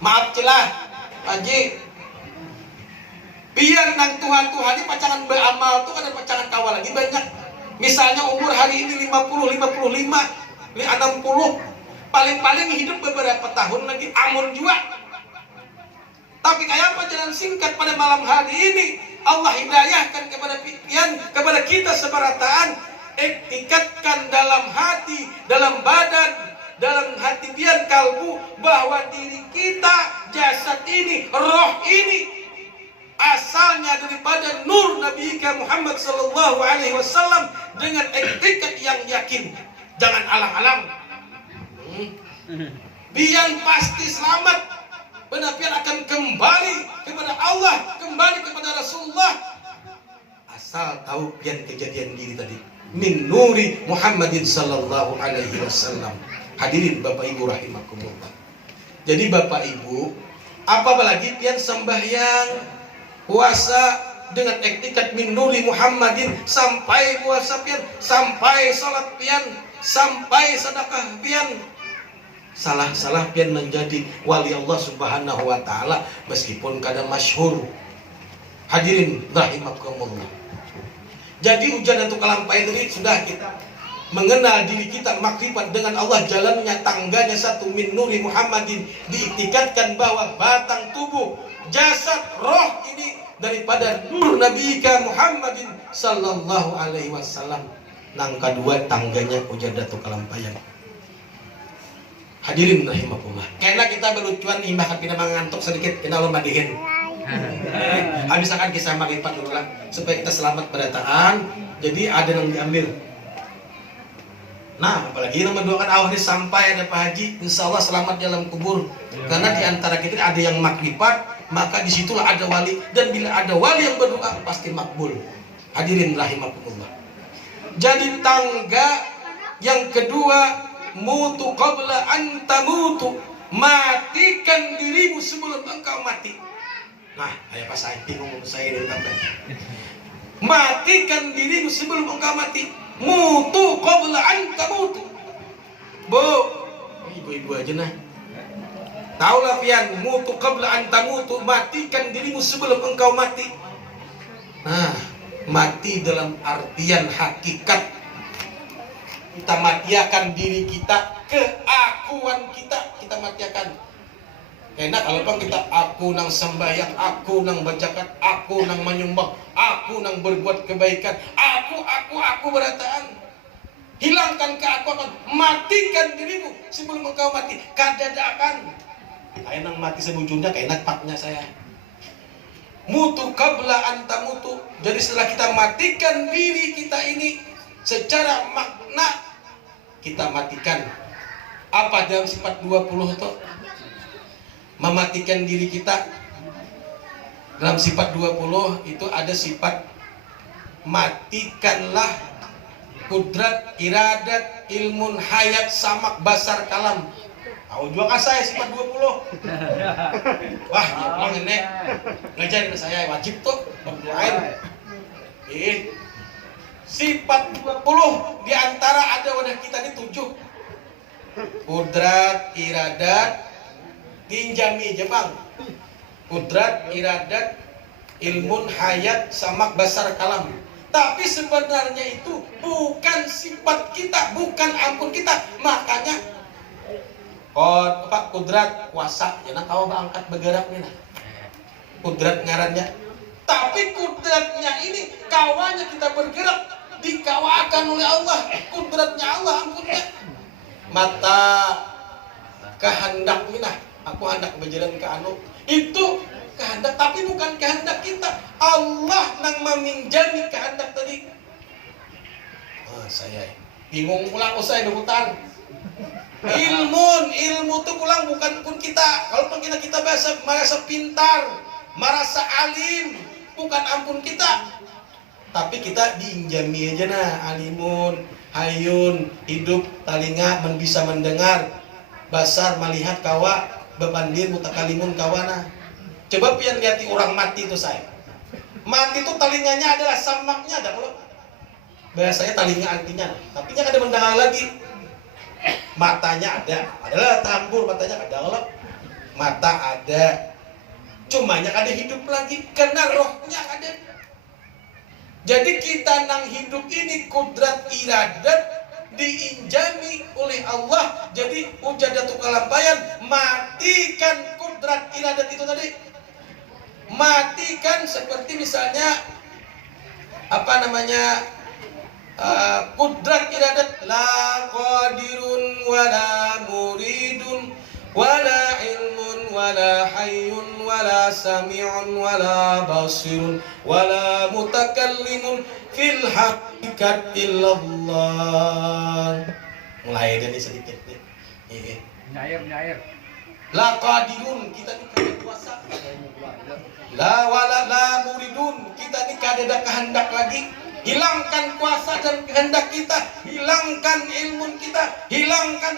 maaf celah aji biar nang Tuhan ini pacangan beramal tuh kada pacangan kawal lagi banyak. Misalnya umur hari ini 50, 55, 60, paling-paling hidup beberapa tahun lagi amun juga. Tapi kayak apa jalan singkat pada malam hari ini Allah hidayahkan kepada pikiran, kepada kita sebarataan, iktikadkan dalam hati, dalam badan, dalam hati pian kalbu bahwa diri kita, jasad ini, roh ini asalnya daripada nur Nabi Muhammad sallallahu alaihi wasallam dengan iktikad yang yakin. Jangan alang-alang. Biar pasti selamat, benar-benar akan kembali kepada Allah, kembali kepada Rasulullah. Asal tahu pian kejadian diri tadi min nuri Muhammadin sallallahu alaihi wasallam. Hadirin Bapak Ibu rahimakumullah. Jadi Bapak Ibu, apalagi pian sembahyang, puasa dengan iktikad min nuri Muhammadin, sampai puasa pian, sampai salat pian, sampai sedekah pian, salah pian menjadi wali Allah subhanahu wa ta'ala meskipun kadang masyhur. Hadirin rahimakumullah. Jadi hujan untuk kelampai tadi sudah kita mengenal diri kita, makrifat dengan Allah, jalannya tangganya satu min nuri Muhammadin, diiktikadkan bahwa batang tubuh, jasad, roh ini daripada nur Nabi Muhammadin sallallahu alaihi wasallam. nang kedua tangganya ujadatul kalampayan. Hadirin rahimakumullah. Karena kita berlucuan imbah kapina ngantuk sedikit kena lo mandihin. Habis akan kisah malipat dulu lah supaya kita selamat berdataan. Jadi ada yang diambil. Nah, apalagi yang mendoakan awalnya sampai ada Pak Haji, insya Allah selamat di alam kubur. Karena di antara kita ada yang makrifat, maka disitulah ada wali. Dan bila ada wali yang berdoa pasti makbul. Hadirin rahimakumullah. Jadi tangga yang kedua, mutu qabla an tamutu, matikan dirimu sebelum engkau mati. Nah, ayah pas saya bingung saya ini tangga. Matikan dirimu sebelum engkau mati. Mutu qabla an tamutu. Bu, ibu-ibu aja nah. Taulah pian, mutu qabla an tamutu, matikan dirimu sebelum engkau mati. Nah, mati dalam artian hakikat. Kita matiakan diri kita, keakuan kita matiakan. Karena kalau bang kita aku nang sembahyang, aku nang bacakan, aku nang menyumbang, aku nang berbuat kebaikan, aku berataan. Hilangkan keakuan, matikan dirimu sebelum engkau mati. Kadadakan. Kayak nang mati sebujurnya, kayak paknya saya. Mutu qabla anta mutu. Jadi setelah kita matikan diri kita ini secara makna, kita matikan apa dalam sifat 20 itu? Mematikan diri kita dalam sifat 20 itu ada sifat matikanlah kudrat, iradat, ilmun, hayat, samak, basar, kalam. Tahu juga kan saya sifat 20. Wah, emang ini ngajarin saya wajib tuh berdoain. Sifat 20 diantara ada wadah kita ini 7. Kudrat, iradat, tinjami Jepang. Kudrat, iradat, ilmun, hayat, samak, basar, kalam. Tapi sebenarnya itu bukan sifat kita, bukan ampun kita. Makanya Pak kudrat kuasa, ya nak kau angkat bergerak nih nah. Kudrat ngarannya. Tapi kudratnya ini kawannya kita bergerak dikawakan oleh Allah. Kudratnya Allah ampunnya. Mata kehendak minah. Aku hendak berjalan ke anu. Itu kehendak, tapi bukan kehendak kita. Allah nang meminjami kehendak tadi. Saya bingung pulang usai debutan. Ilmu tuh pulang bukan pun kita. Kalau kita merasa pintar, merasa alim, bukan ampun kita. Tapi kita diinjami aja nah, alimun, hayun, hidup, talinga, bisa mendengar, basar, melihat, kawa, bebandir, mutakalimun, kawana. Coba pian lihat orang mati itu saya. Mati itu talinganya adalah samaknya ada kalau. Biasanya talinga artinya, tapi yang ada mendengar lagi. Matanya adalah tambur matanya ada kalau. Mata ada. Cuma yang ada hidup lagi karena rohnya ada. Jadi kita nang hidup ini kudrat iradat diinjami oleh Allah. Jadi ujadatul kalampayan, matikan kudrat iradat itu tadi. Matikan seperti misalnya apa namanya kudrat iradat la qadirun wala muridun wala ilmun wala hayyun wala sami'un wala basirun wala mutakallimun fil haqiqat illallah. Mulai dari sedikit nih. Nyair. La qadirun, kita ini kada kuasa. La muridun, kita ini kada kehendak lagi. Hilangkan kuasa dan kehendak kita, hilangkan ilmu kita, hilangkan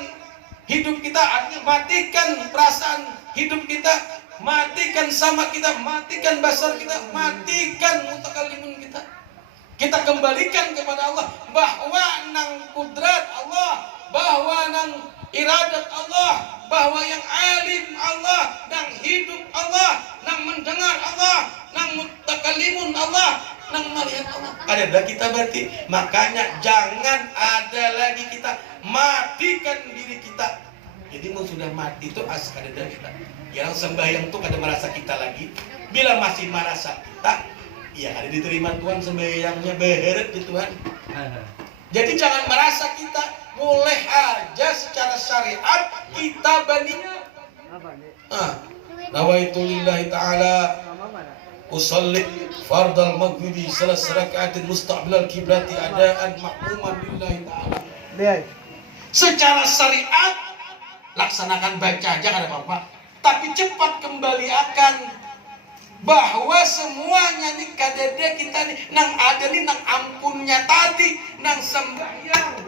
hidup kita, matikan perasaan hidup kita, matikan sama kita, matikan basar kita, matikan mutakalimun kita. Kita kembalikan kepada Allah bahwa nang kudrat Allah, bahwa nang iradat Allah, bahwa yang alim Allah, nang hidup Allah, nang mendengar Allah, nang mutakalimun Allah, nang melihat Allah. Ada kita berarti. Makanya jangan ada lagi kita matikan diri kita. Jadi mau sudah mati itu asal ada kita. Yang sembahyang itu kada merasa kita lagi. Bila masih merasa kita, ya ada diterima Tuhan sembahyangnya, beheret di Tuhan. Jadi jangan merasa kita boleh aja secara syariat kita bandingkan. Nawaitu lillahi ta'ala usalli fardal maghribi salas rakaatin mustaqbilal kiblati adaan ma'muman lillahi ta'ala. Secara syariat laksanakan baca aja kan apa-apa. Tapi cepat kembali akan bahwa semuanya nih kadada kita nih nang ada nih nang ampunnya tadi nang sembahyang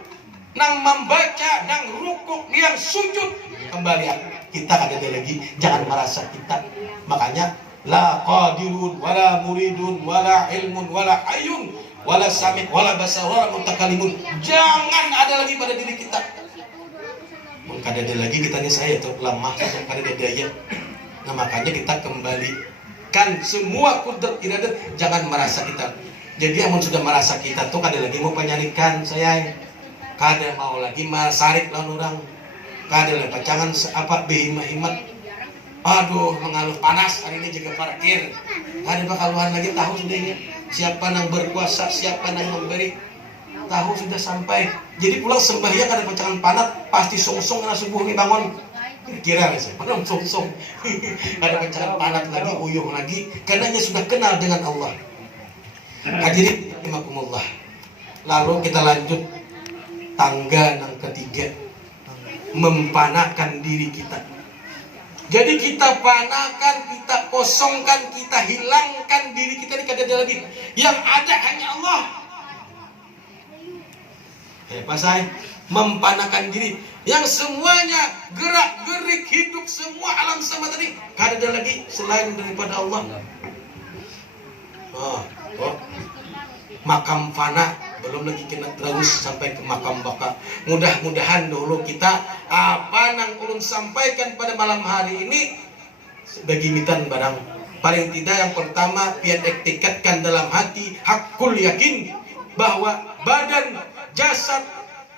nang membaca nang rukuk yang sujud kembali kita kadada lagi jangan merasa kita makanya la qadirun wala muridun wala ilmun wala hayyun wala sami' wala basar wala mutakalimun jangan ada lagi pada diri kita kadada lagi kita nih saya tuh lemah kadada daya nah makanya kita kembali kan semua kudrat iradat jangan merasa kita jadi amun sudah merasa kita tuh kada lagi mau penyarikan saya kada mau lagi masarik lawan orang kada lagi jangan apa behimah-himat aduh mengaluh panas hari ini jaga parkir ada bakaluhan lagi tahu sudahnya siapa yang berkuasa siapa yang memberi tahu sudah sampai jadi pulang sembahyang kada pacangan panat pasti sungsung karena subuh nih bangun kira sih, padahal song ada pancangan panat lagi, uyuh lagi, karena dia sudah kenal dengan Allah. Hadirin rahimakumullah. Lalu kita lanjut tangga yang ketiga, mempanakan diri kita. Jadi kita panakan, kita kosongkan, kita hilangkan diri kita ini kada ada lagi. Yang ada hanya Allah. Pasai mempanakan diri yang semuanya gerak-gerik hidup semua alam semesta tadi kada ada lagi selain daripada Allah. Makam fana belum lagi kena terus sampai ke makam baka. Mudah-mudahan dulu kita apa nang ulun sampaikan pada malam hari ini bagi mitan barang paling tidak yang pertama biar tekadkan dalam hati hakul yakin bahwa badan jasad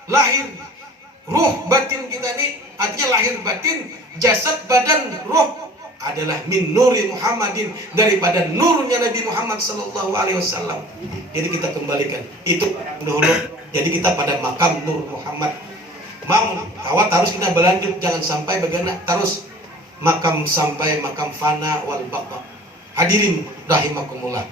lahir ruh batin kita ini artinya lahir batin jasad badan ruh adalah min nuri Muhammadin daripada nurnya Nabi Muhammad sallallahu alaihi wasallam. Jadi kita kembalikan itu dulu. Jadi kita pada makam Nur Muhammad. Mam awat harus kita berlanjut jangan sampai bagaimana terus makam sampai makam fana wal baqa. Hadirin rahimakumullah.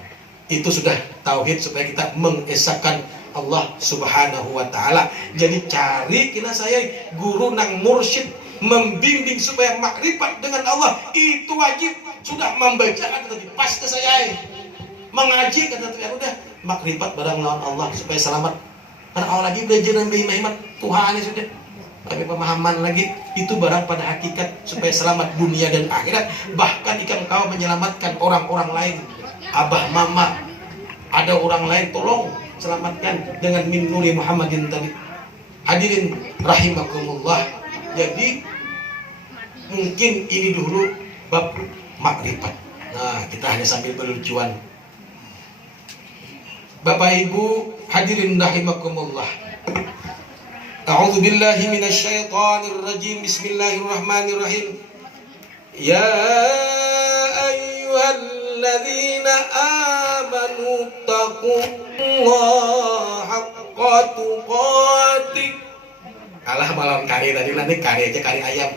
Itu sudah tauhid supaya kita mengesahkan Allah subhanahu wa ta'ala. Jadi cari kena saya guru nang mursyid membimbing supaya makrifat dengan Allah itu wajib sudah membaca kata tadi pas ke saya mengaji kata tadi udah makrifat barang lawan Allah supaya selamat karena Allah lagi belajar dan berhimat Tuhan sudah tapi pemahaman lagi itu barang pada hakikat supaya selamat dunia dan akhirat bahkan ikan kau menyelamatkan orang-orang lain abah mama ada orang lain tolong selamatkan dengan min nuri Muhammadin tadi. Hadirin rahimakumullah. Jadi mungkin ini dulu bab makrifat. Nah, kita hanya sambil berlucuan. Bapak Ibu hadirin rahimakumullah. A'udzu billahi minasyaitonir rajim. Bismillahirrahmanirrahim. Ya ayyuhalladzina amanu taqullaha haqqa tuqatih. Kalah malam kari tadi nanti kari aja kari ayam.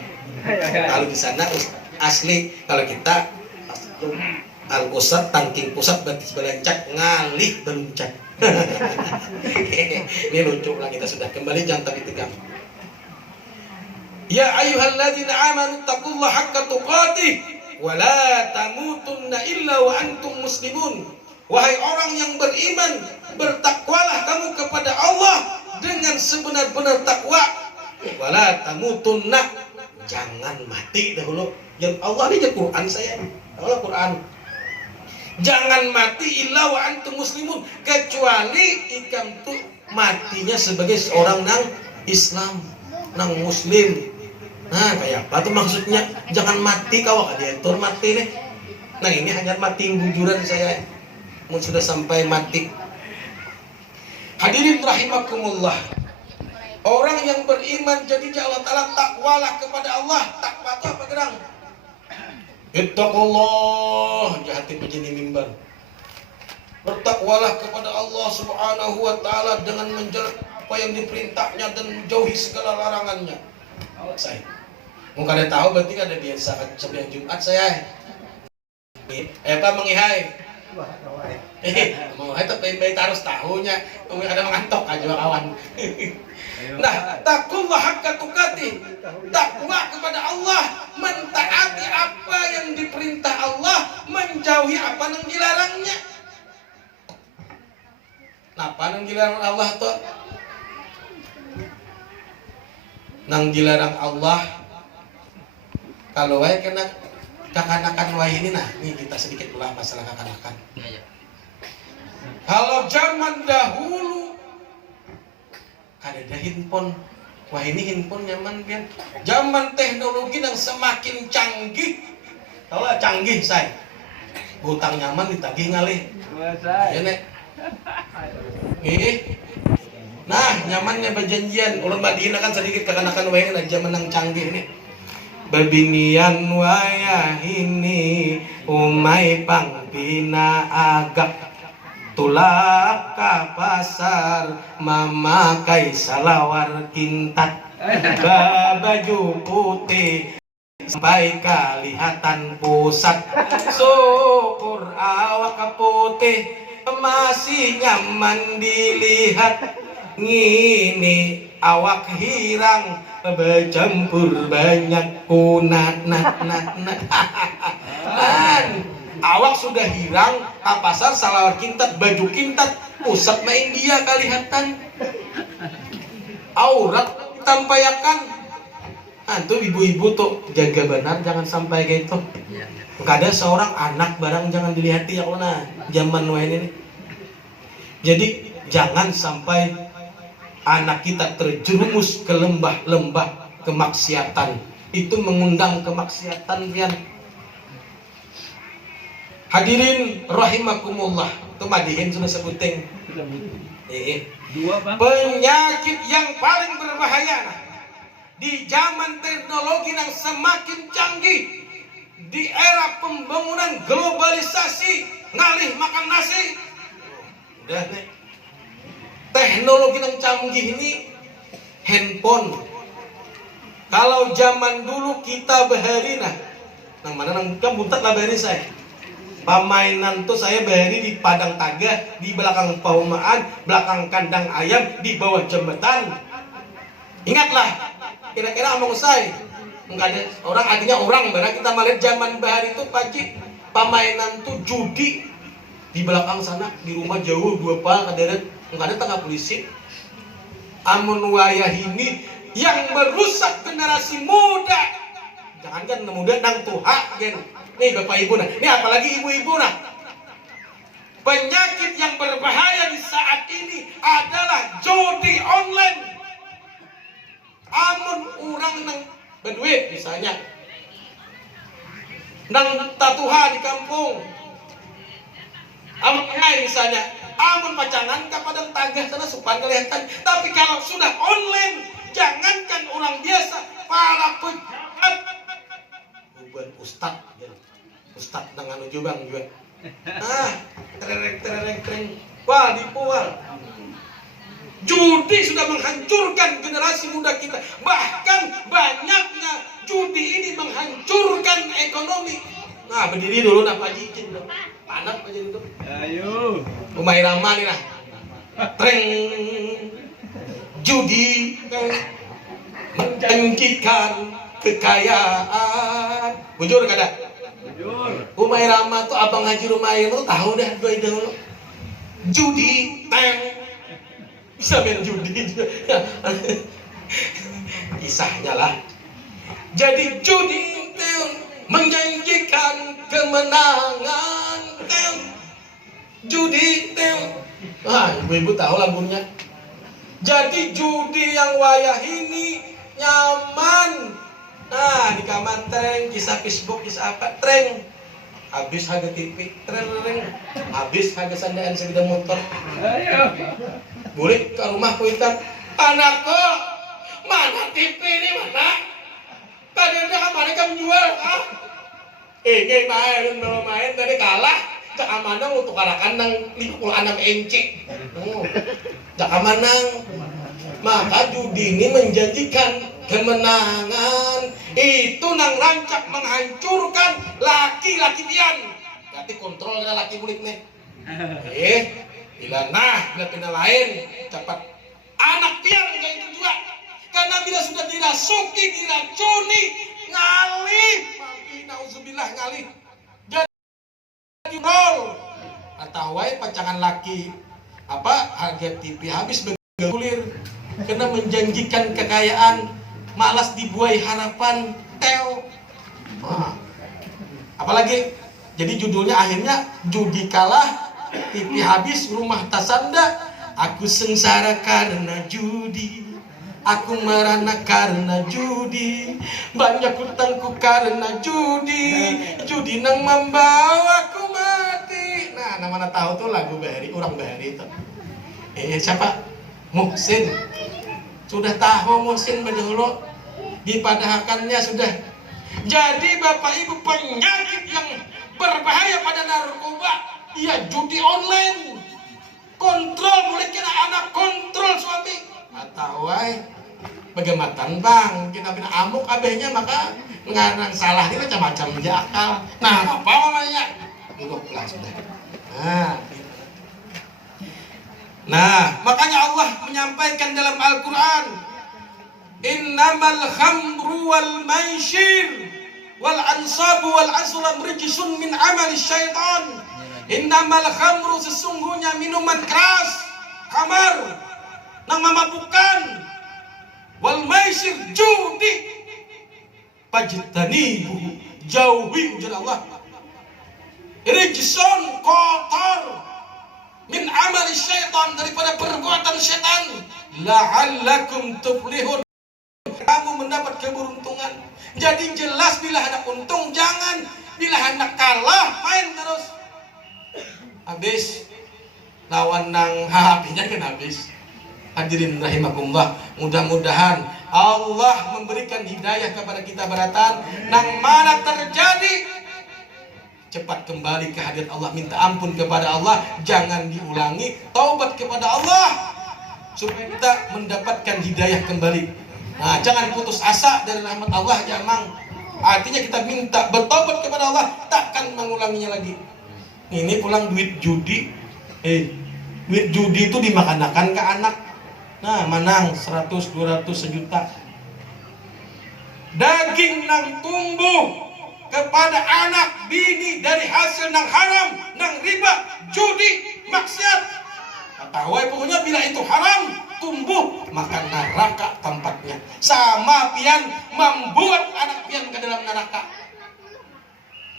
Kalau di sana asli kalau kita al-usat tangking pusat betis belencak ngalih beluncak. Ini lucu lah kita sudah kembali jangan tapi tegang. Ya ayyuhalladzina amanu taqullaha haqqa tuqatih wa la tamutunna illa wa antum muslimun. Wahai orang yang beriman, bertakwalah kamu kepada Allah dengan sebenar-benar takwa. Wala tamutunna, jangan mati dahulu. Yang Allah ini Quran saya. Allah Quran. Jangan mati illa wa antum muslimun, kecuali ikam tuh matinya sebagai seorang nang Islam, nang muslim. Nah, kayak apa tuh maksudnya? Jangan mati kau kadiatur mati nih. Nah, ini hanya mati bujuran saya. Sudah sampai mati. Hadirin rahimakumullah. Orang yang beriman jadi Allah Ta'ala takwalah kepada Allah. Takwa itu apa gerang? Ittaqullah, jahati menjadi mimbar. Bertakwalah kepada Allah Subhanahu wa taala dengan menjalankan apa yang diperintahnya dan jauhi segala larangannya. Saya mau kada tahu berarti kada biasa sebiang Jumat saya. Apa mengihai? Mau itu bayi terus tahunya, ada mengantok aja kawan. Nah, takwa hakka tukati, takwa kepada Allah, mentaati apa yang diperintah Allah, menjauhi apa yang dilarangnya. Napa yang dilarang Allah tuh? Nang dilarang Allah, kalau wae kena kakanakan wae ini nah, nih kita sedikit ulah masalah kakanakan. Kalau zaman dahulu kada ada handphone, wah ini handphone nyaman kan? Zaman teknologi yang semakin canggih, tahu lah canggih say, hutang nyaman ditagih ngalih, ya nek, nah nyamannya berjanjian, ulun badiin akan sedikit kakanakan wah ini zaman yang canggih nih. Babinian wayah ini umay pangpina agak tulak ka pasar mamakai salawar kintat baju putih sampai kelihatan pusat syukur awak putih masih nyaman dilihat ngini awak hirang bercampur banyak kunat awak sudah hirang pasar salawar kintat baju kintat pusat main dia kelihatan aurat tampayakan antu ibu-ibu tuh jaga benar jangan sampai gitu. Nggak ada seorang anak barang jangan dilihati ya Allah zaman ini. Jadi jangan sampai anak kita terjerumus ke lembah-lembah kemaksiatan. Itu mengundang kemaksiatan pian. Hadirin rahimakumullah. Itu madihin sudah sebuting. Penyakit yang paling berbahaya di zaman teknologi yang semakin canggih, di era pembangunan globalisasi, ngalih makan nasi. Udah nih. Teknologi yang canggih ini handphone. Kalau zaman dulu kita bahari nang mana nang buntat lah bahari saya. Pamainan tuh saya bahari di padang taga, di belakang paumaan, belakang kandang ayam, di bawah jembatan. Ingatlah, kira-kira omong saya. Enggak ada orang artinya orang barang kita melihat zaman bahari itu pagi pamainan tuh judi di belakang sana di rumah jauh dua pal kaderet enggak ada tengah polisi. Amun wayah ini yang merusak generasi muda. Jangan muda nang tuha gen. Nih bapak ibu ini apalagi ibu-ibu penyakit yang berbahaya di saat ini adalah judi online. Amun orang nang berduit misalnya nang tatuha di kampung amun misalnya amun pacangan ke padang tangga sana supan kelihatan. Tapi kalau sudah online jangankan orang biasa para pejabat bukan ustad dengan ujubang juga tereng wah dipual judi sudah menghancurkan generasi muda kita. Bahkan banyaknya judi ini menghancurkan ekonomi. Nah berdiri dulu nah Pak Jijin panas aja itu ayo Umay Rama nih nah treng judi menjanjikan kekayaan bujur kada bujur Umay Rama tuh abang Haji Rumayan tuh tahu dah gue dulu judi bisa main judi kisahnya lah. Jadi judi menjanjikan kemenangan judi ibu-ibu tahu lagunya. Jadi judi yang wayah ini nyaman. Nah di kamar treng kisah Facebook kisah apa treng habis harga TV treng habis harga sandaan sepeda motor. Ayo boleh ke rumah kuitan anakku mana TV ini mana kadang kemarin kamu jual ini main tadi kalah keamanan untuk karakan nang 56 inci keamanan Maka judi ini menjanjikan kemenangan. Itu nang rancak menghancurkan laki-laki pian. Berarti kontrol laki kulit nih. Bila pindah lain cepat anak pian kayak itu juga. Karena bila sudah dirasuki, diracuni, ngalih, nauzubillah ngalih. Jadi rol. Atau wae pacangan laki harga TV habis bergulir karena menjanjikan kekayaan, malas dibuai harapan teo. Apalagi jadi judulnya akhirnya judi kalah, TV habis, rumah tasanda, aku sengsara karena judi. Aku merana karena judi, banyak hutangku karena judi, judi nang membawaku mati. Nah, mana tahu tuh lagu Bahari, orang Bahari itu. Siapa? Muhsin. Sudah tahu Muhsin dulu, dipadahakannya sudah. Jadi Bapak Ibu, penyakit yang berbahaya pada narkoba, iya judi online. Kontrol boleh kira anak, kontrol suami. Atau bagaimana bang kita bina amuk abehnya maka ngarang salah kita macam-macam jakal. Nah apa namanya duduk lah sudah. Nah makanya Allah menyampaikan dalam Al-Quran, innamal khamru wal maisir wal ansabu wal azlam rijsun min amali syaitan. Innamal khamru, sesungguhnya minuman keras, khamar, nang memabukkan, wal maisir, judi, pajtanibu, jauhi ujar Allah, rijsun, kotor, min amali syaitan, daripada perbuatan syaitan, la'allakum tuflihun, kamu mendapat keberuntungan. Jadi jelas bila hendak untung jangan, bila hendak kalah main terus. Habis lawan nang HP-nya kan habis. Hadirin rahimakumullah, mudah-mudahan Allah memberikan hidayah kepada kita baratan nang mana terjadi cepat kembali ke hadirat Allah, minta ampun kepada Allah, jangan diulangi, taubat kepada Allah supaya kita mendapatkan hidayah kembali. Nah, jangan putus asa dari rahmat Allah jamang. Artinya kita minta bertobat kepada Allah, takkan mengulanginya lagi. Ini pulang duit judi, duit judi itu dimakan-makan ke anak. Nah, menang 100, 200, sejuta. Daging nang tumbuh kepada anak bini dari hasil nang haram, nang riba, judi, maksiat. Ketahui pokoknya bila itu haram, tumbuh, maka neraka tempatnya. Sama pian membuat anak pian ke dalam neraka.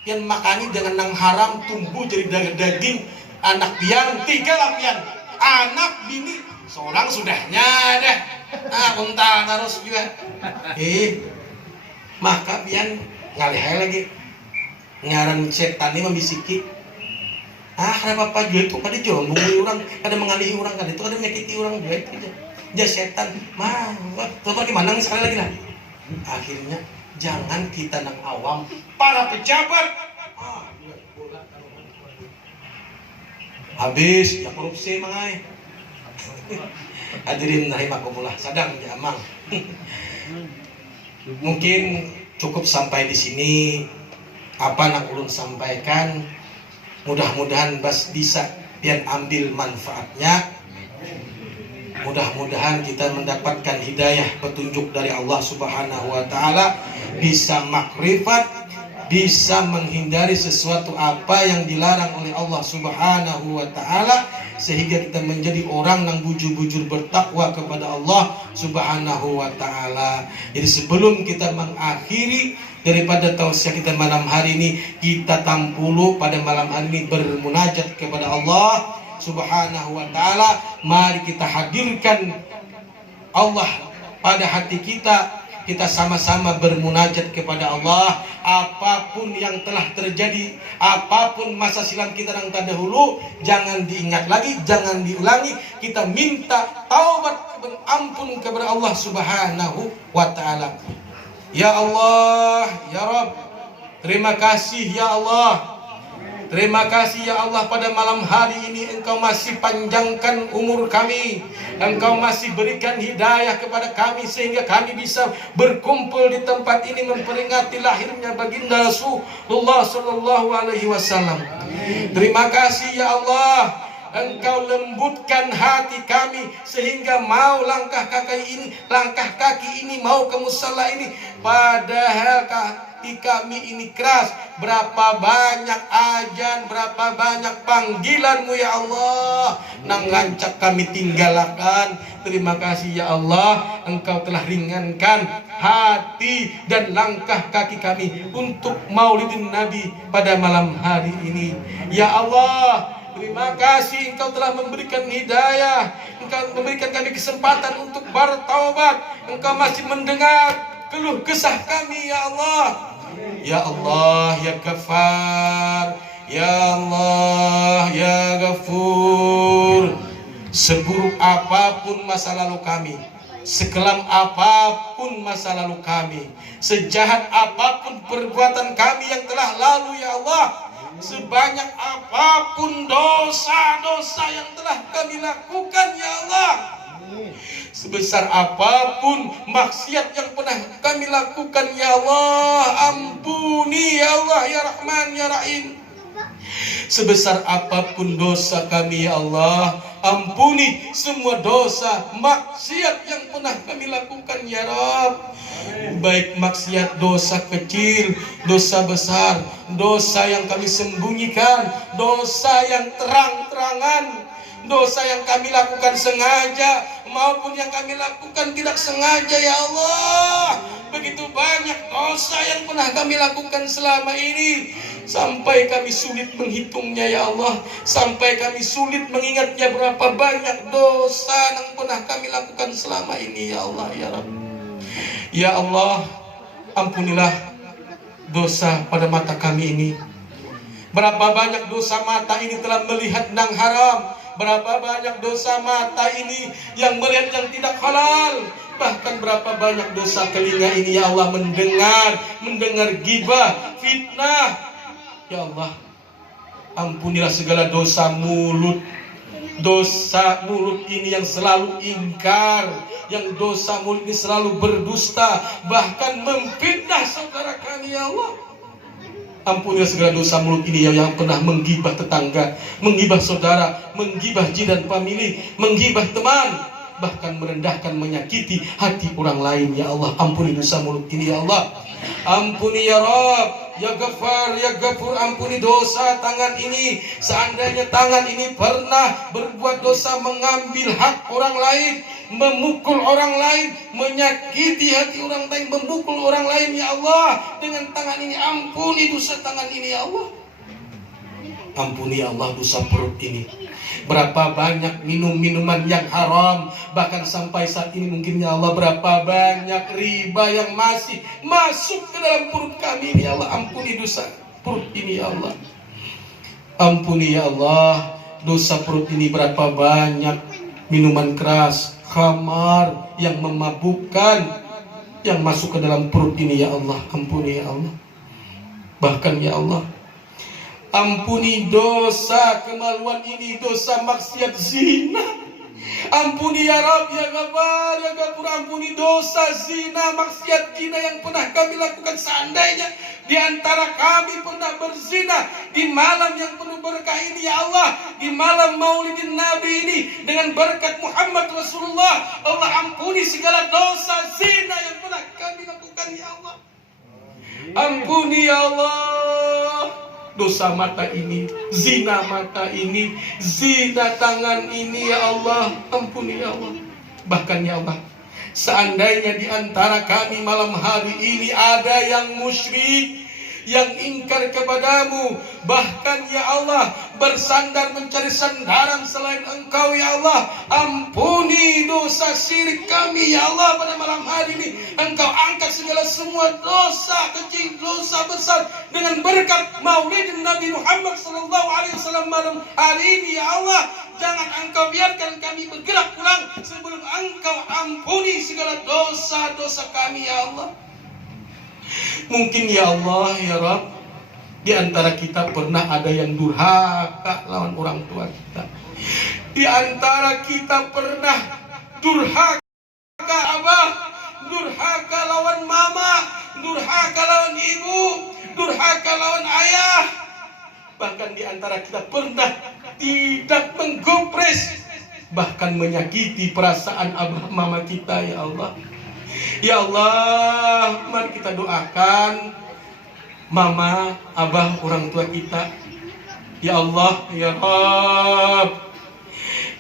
Pian makani dengan nang haram, tumbuh jadi daging anak pian, 3 lapian. Anak bini seorang sudahnya deh. Nah, untal terus juga. Maka pian ngalih lagi. Ngaran setan ini membisiki. Kenapa Pak Joy itu kada jombong orang, kada mengalihi orang, kada itu kada menyakiti orang juga itu aja. Dia setan. Coba gimana sekali lagi lah. Akhirnya jangan kita nang awam, para pejabat habis ya korupsi mangai. Hadirin rahimakumullah, sadang jamang. Mungkin cukup sampai di sini apa nak ulun sampaikan. Mudah-mudahan bisa pian ambil manfaatnya. Mudah-mudahan kita mendapatkan hidayah petunjuk dari Allah Subhanahu wa taala, bisa makrifat, bisa menghindari sesuatu apa yang dilarang oleh Allah Subhanahu wa taala, sehingga kita menjadi orang yang bujur-bujur bertakwa kepada Allah Subhanahu wa taala. Jadi sebelum kita mengakhiri daripada tausiah kita malam hari ini, kita tampulu pada malam hari ini bermunajat kepada Allah Subhanahu wa taala. Mari kita hadirkan Allah pada hati kita. Kita sama-sama bermunajat kepada Allah. Apapun yang telah terjadi, apapun masa silam kita yang terdahulu, jangan diingat lagi, jangan diulangi. Kita minta taubat ampun kepada Allah Subhanahu wa taala. Ya Allah, ya Rabb, terima kasih ya Allah Terima kasih ya Allah, pada malam hari ini Engkau masih panjangkan umur kami. Engkau masih berikan hidayah kepada kami sehingga kami bisa berkumpul di tempat ini memperingati lahirnya baginda Rasulullah sallallahu alaihi wasallam. Terima kasih ya Allah, Engkau lembutkan hati kami sehingga mau langkah kaki ini mau ke musala ini. Padahal hati kami ini keras. Berapa banyak ajan, berapa banyak panggilan-Mu ya Allah, nang lancak kami tinggalkan. Terima kasih ya Allah, Engkau telah ringankan hati dan langkah kaki kami untuk maulidin Nabi pada malam hari ini. Ya Allah, terima kasih Engkau telah memberikan hidayah, Engkau memberikan kami kesempatan untuk bertaubat. Engkau masih mendengar keluh kesah kami ya Allah. Ya Allah ya Ghaffar, ya Allah ya Ghafur. Seburuk apapun masa lalu kami, sekelam apapun masa lalu kami, sejahat apapun perbuatan kami yang telah lalu ya Allah, sebanyak apapun dosa-dosa yang telah kami lakukan ya Allah, sebesar apapun maksiat yang pernah kami lakukan ya Allah, ampuni ya Allah ya Rahman ya Rahim. Sebesar apapun dosa kami ya Allah, ampuni semua dosa maksiat yang pernah kami lakukan ya Rabb. Baik maksiat dosa kecil, dosa besar, dosa yang kami sembunyikan, dosa yang terang-terangan, dosa yang kami lakukan sengaja maupun yang kami lakukan tidak sengaja ya Allah. Begitu banyak dosa yang pernah kami lakukan selama ini, sampai kami sulit menghitungnya ya Allah, sampai kami sulit mengingatnya berapa banyak dosa yang pernah kami lakukan selama ini ya Allah ya Rabb. Ya Allah, ampunilah dosa pada mata kami ini. Berapa banyak dosa mata ini telah melihat yang haram, berapa banyak dosa mata ini yang melihat yang tidak halal, bahkan berapa banyak dosa telinga ini ya Allah mendengar gibah, fitnah. Ya Allah, ampunilah segala dosa mulut. Dosa mulut ini yang selalu ingkar, yang dosa mulut ini selalu berdusta, bahkan memfitnah saudara kami ya Allah. Ampunilah segala dosa mulut ini yang pernah menggibah tetangga, menggibah saudara, menggibah jiran famili, menggibah teman, bahkan merendahkan, menyakiti hati orang lain ya Allah. Ampuni dosa mulut ini ya Allah. Ampuni ya Rabb, ya Ghaffar, ya Ghafur, ampuni dosa tangan ini. Seandainya tangan ini pernah berbuat dosa, mengambil hak orang lain, memukul orang lain, menyakiti hati orang lain, memukul orang lain ya Allah, dengan tangan ini ampuni dosa tangan ini ya Allah. Ampuni ya Allah dosa perut ini. Berapa banyak minum-minuman yang haram, bahkan sampai saat ini mungkin ya Allah berapa banyak riba yang masih masuk ke dalam perut kami ini ya Allah. Ampuni dosa perut ini ya Allah. Ampuni ya Allah dosa perut ini. Berapa banyak minuman keras, khamar yang memabukkan yang masuk ke dalam perut ini ya Allah. Ampuni ya Allah. Bahkan ya Allah, ampuni dosa kemaluan ini, dosa maksiat zina. Ampuni ya Rabb, ya Ghaffar, ya Ghafur, ampuni dosa zina, maksiat zina yang pernah kami lakukan. Seandainya di antara kami pernah berzina di malam yang penuh berkah ini ya Allah, di malam maulidin Nabi ini, dengan berkat Muhammad Rasulullah, Allah ampuni segala dosa zina yang pernah kami lakukan ya Allah. Ampuni ya Allah dosa mata ini, zina mata ini, zina tangan ini ya Allah. Ampuni ya Allah. Bahkan ya Allah, seandainya di antara kami malam hari ini ada yang musyrik, yang ingkar kepadamu, bahkan ya Allah bersandar mencari sandaran selain Engkau ya Allah, ampuni dosa syirik kami ya Allah. Pada malam hari ini Engkau angkat segala semua dosa kecil, dosa besar dengan berkat maulidin Nabi Muhammad SAW malam hari ini ya Allah. Jangan Engkau biarkan kami bergerak pulang sebelum Engkau ampuni segala dosa-dosa kami ya Allah. Mungkin ya Allah ya Rabb, Di antara kita pernah ada yang durhaka lawan orang tua kita. Di antara kita pernah durhaka abah, durhaka lawan mama, durhaka lawan ibu, durhaka lawan ayah. Bahkan di antara kita pernah tidak menggopres, bahkan menyakiti perasaan abah mama kita, ya Allah. Ya Allah, mari kita doakan mama, abah, orang tua kita. Ya Allah, ya Rabb,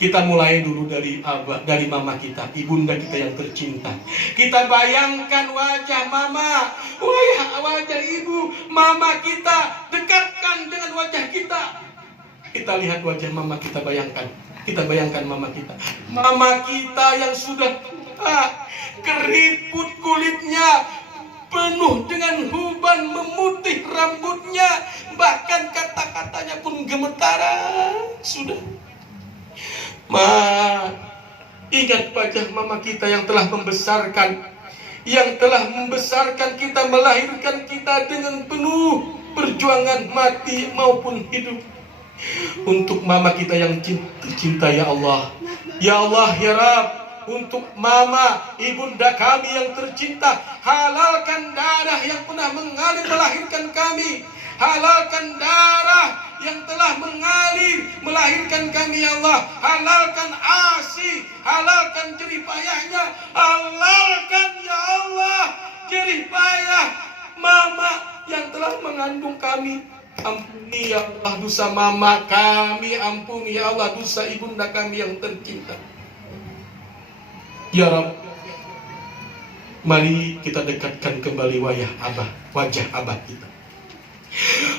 kita mulai dulu dari abah, dari mama kita, ibunda kita yang tercinta. Kita bayangkan wajah mama, wajah ibu, mama kita, dekatkan dengan wajah kita. Kita lihat wajah mama kita, bayangkan. Kita bayangkan mama kita. Mama kita yang sudah tua, keriput kulitnya, penuh dengan uban, memutih rambutnya, bahkan kata-katanya pun gemetaran sudah. Ingat wajah mama kita yang telah membesarkan, kita, melahirkan kita dengan penuh perjuangan mati maupun hidup. Untuk mama kita yang tercinta, ya Allah, ya Allah, ya Rabb, untuk mama, ibunda kami yang tercinta, halalkan darah yang pernah mengalir melahirkan kami, halalkan darah yang telah mengalir melahirkan kami, ya Allah. Halalkan ASI, halalkan jerih payahnya, halalkan, ya Allah, jerih payah mama yang telah mengandung kami. Ampuni, ya Allah, dosa mama kami, ampuni, ya Allah, dosa ibunda kami yang tercinta. Ya Rabb, mari kita dekatkan kembali wajah abah kita,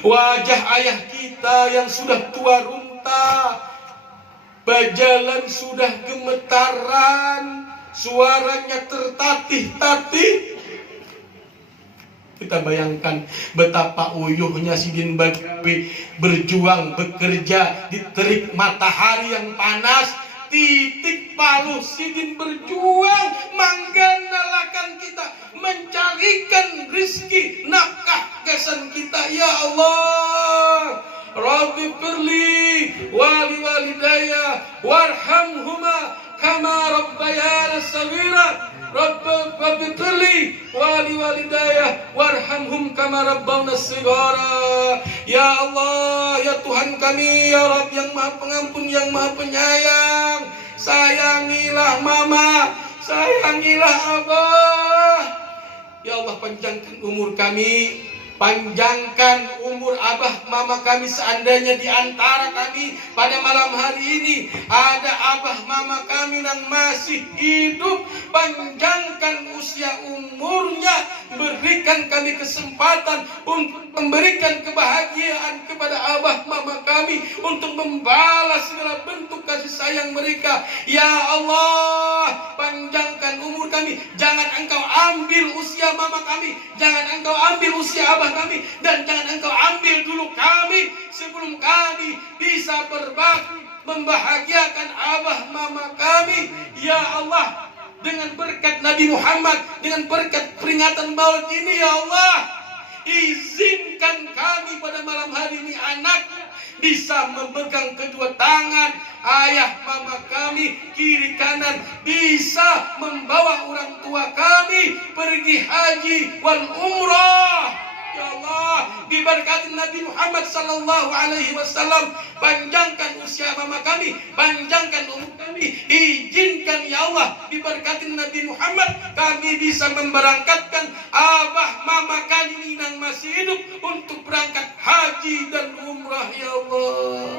wajah ayah kita yang sudah tua runta, berjalan sudah gemetaran, suaranya tertatih-tatih. Kita bayangkan betapa uyuhnya Sidin Bagawi berjuang, bekerja di terik matahari yang panas, titik palu Sidin berjuang mengandalkan kita, mencarikan rizki nafkah kesan kita. Ya Allah, Rabbi firli wali walidaya warhamhuma kama rabbayana saghira. Rabbi firli wali walidaya warhamhum kama rabbawna shighara. Ya Allah, ya Tuhan kami, ya Rabb yang Maha Pengampun, yang Maha Penyayang, sayangilah mama, sayangilah abah. Ya Allah, panjangkan umur kami, panjangkan umur abah mama kami. Seandainya di antara kami pada malam hari ini ada abah mama kami yang masih hidup, panjangkan usia umurnya, berikan kami kesempatan untuk memberikan kebahagiaan kepada abah mama kami, untuk membalas segala bentuk kasih sayang mereka. Ya Allah, panjangkan umur kami, jangan Engkau ambil usia mama kami, jangan Engkau ambil usia abah kami, dan jangan Engkau ambil dulu kami sebelum kami bisa berbakti membahagiakan abah mama kami. Ya Allah, dengan berkat Nabi Muhammad, dengan berkat peringatan maut ini, ya Allah, izinkan kami pada malam hari ini anaknya bisa memegang kedua tangan ayah mama kami kiri kanan, bisa membawa orang tua kami pergi haji wal umrah. Ya Allah, diberkati Nabi Muhammad sallallahu alaihi wasallam, panjangkan usia mama kami, panjangkan umur kami, izinkan ya Allah, diberkati Nabi Muhammad, kami bisa memberangkatkan abah mama kami yang masih hidup untuk berangkat haji dan umrah. Ya Allah,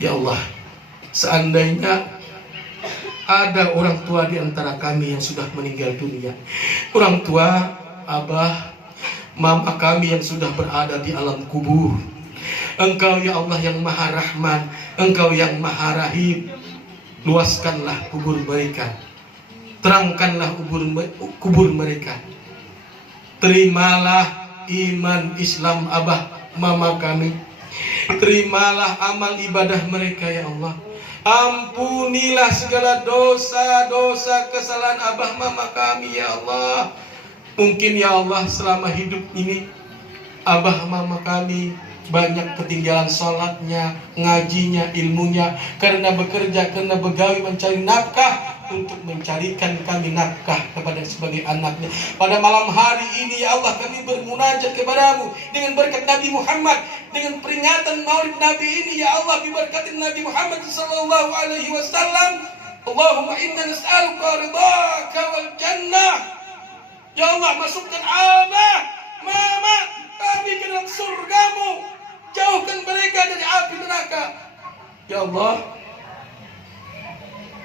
ya Allah, seandainya ada orang tua di antara kami yang sudah meninggal dunia, orang tua abah mama kami yang sudah berada di alam kubur, Engkau ya Allah yang Maha Rahman, Engkau yang Maha Rahim, luaskanlah kubur mereka, terangkanlah kubur mereka, terimalah iman Islam abah mama kami, terimalah amal ibadah mereka ya Allah. Ampunilah segala dosa-dosa kesalahan abah mama kami ya Allah. Mungkin ya Allah selama hidup ini abah mama kami banyak ketinggalan sholatnya, ngajinya, ilmunya, karena bekerja, karena begawi mencari nafkah untuk mencarikan kami nafkah kepada sebagai anaknya. Pada malam hari ini ya Allah kami bermunajat kepadamu dengan berkat Nabi Muhammad, dengan peringatan Maulid Nabi ini ya Allah, diberkati Nabi Muhammad sallallahu alaihi wasallam. Allahumma inna nas'aluka ridhaka wal jannah. Ya Allah, masukkan abah, mama kami ke dalam surgamu, jauhkan mereka dari api neraka. Ya Allah,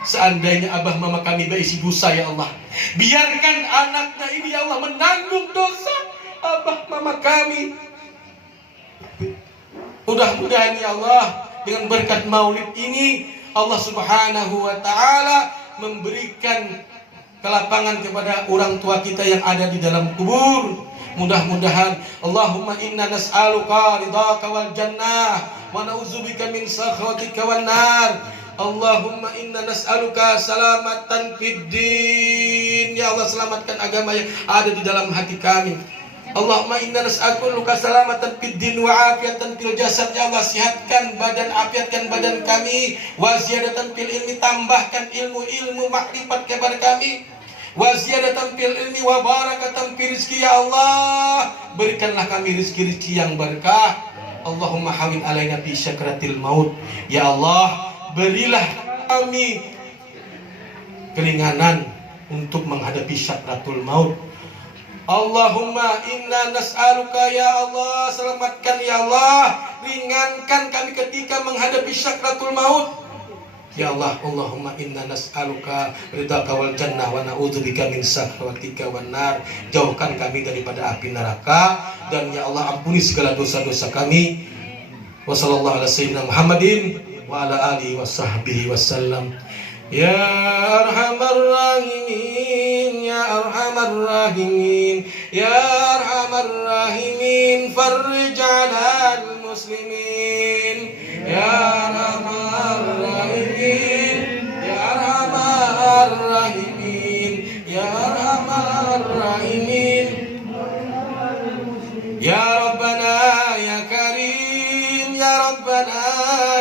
seandainya abah mama kami berisi dosa ya Allah, biarkan anaknya ini ya Allah menanggung dosa abah mama kami. Mudah-mudahan ya Allah, dengan berkat maulid ini Allah subhanahu wa ta'ala memberikan kelapangan kepada orang tua kita yang ada di dalam kubur. Mudah-mudahan Allahumma inna nas'aluka ridhaka wal jannah wa na'udzubika min sakhatika wan nar. Allahumma inna nas'aluka salamatan fid din. Ya Allah, selamatkan agama yang ada di dalam hati kami. Allahumma inna nas'aluka salamatan fid din wa afiatan fil jasad. Ya Allah, sihatkan badan, afiatkan badan kami. Wa ziyadatan fil ilmi, tambahkan ilmu makrifat kepada kami. Wa ziyadatan fil ilmi wa barakatan fil rizki. Ya Allah, berikanlah kami rizki-rizki yang berkah. Allahumma hawin alaina fi syakratil maut. Ya Allah, berilah kami keringanan untuk menghadapi syakratul maut. Allahumma inna nas'aluka ya Allah, selamatkan ya Allah, ringankan kami ketika menghadapi syakratul maut. Ya Allah, Allahumma inna nas'aluka ridhaka wal jannah wa na'udzubika min sakhatika wan nar. Jauhkan kami daripada api neraka, dan ya Allah ampuni segala dosa-dosa kami. Wa sallallahu ala sayyidina Muhammadin wa ala alihi wa sahbihi wasallam. Ya arhamar rahimin, ya arhamar rahimin, ya arhamar rahimin, farrij 'alal muslimin. Ya arhamar rahimin, ya arhamar rahimin, ya arhamar rahimin. Ya Rabbana ya Karim, ya Rabbana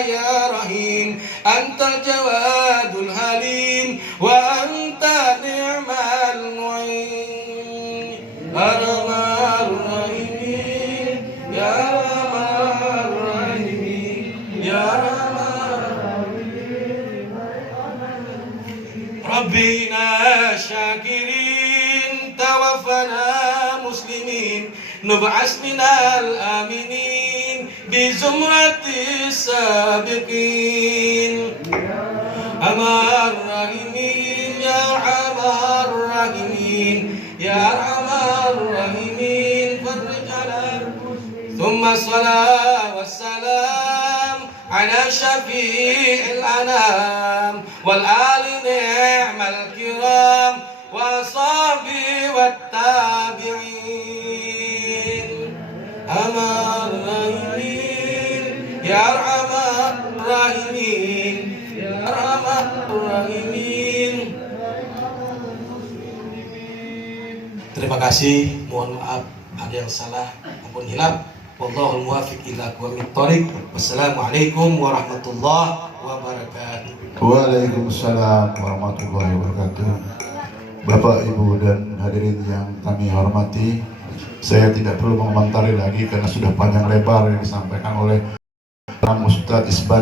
ya Rahim, Antal Jawadul Halim wa anta ni'mal mu'in. Arhamar rahimin, ya arhamar rahimin, ya arhamar rahimin. Rabbina syakirin, tawaffana muslimin, nub'as minal aminin bi zumratis sabiqin. Arhamar rahimin, ya arhamar rahimin, ya arhamar rahimin, farrij 'alal muslimin. Thumma salat wassalam ala syafi'il anam wal ali ni'mal kiram wa sahbihi wat tabi'in. Arhamar rahimin, ya arhamar rahimin, ya arhamar rahimin. Terima kasih, mohon maaf ada yang salah maupun hilaf. Wallahul muwaffiq ila aqwamit thoriq. Wassalamualaikum warahmatullahi wabarakatuh. Waalaikumsalam warahmatullahi wabarakatuh. Bapak, Ibu, dan hadirin yang kami hormati, saya tidak perlu mengomentari lagi karena sudah panjang lebar yang disampaikan oleh Ustadz Isban.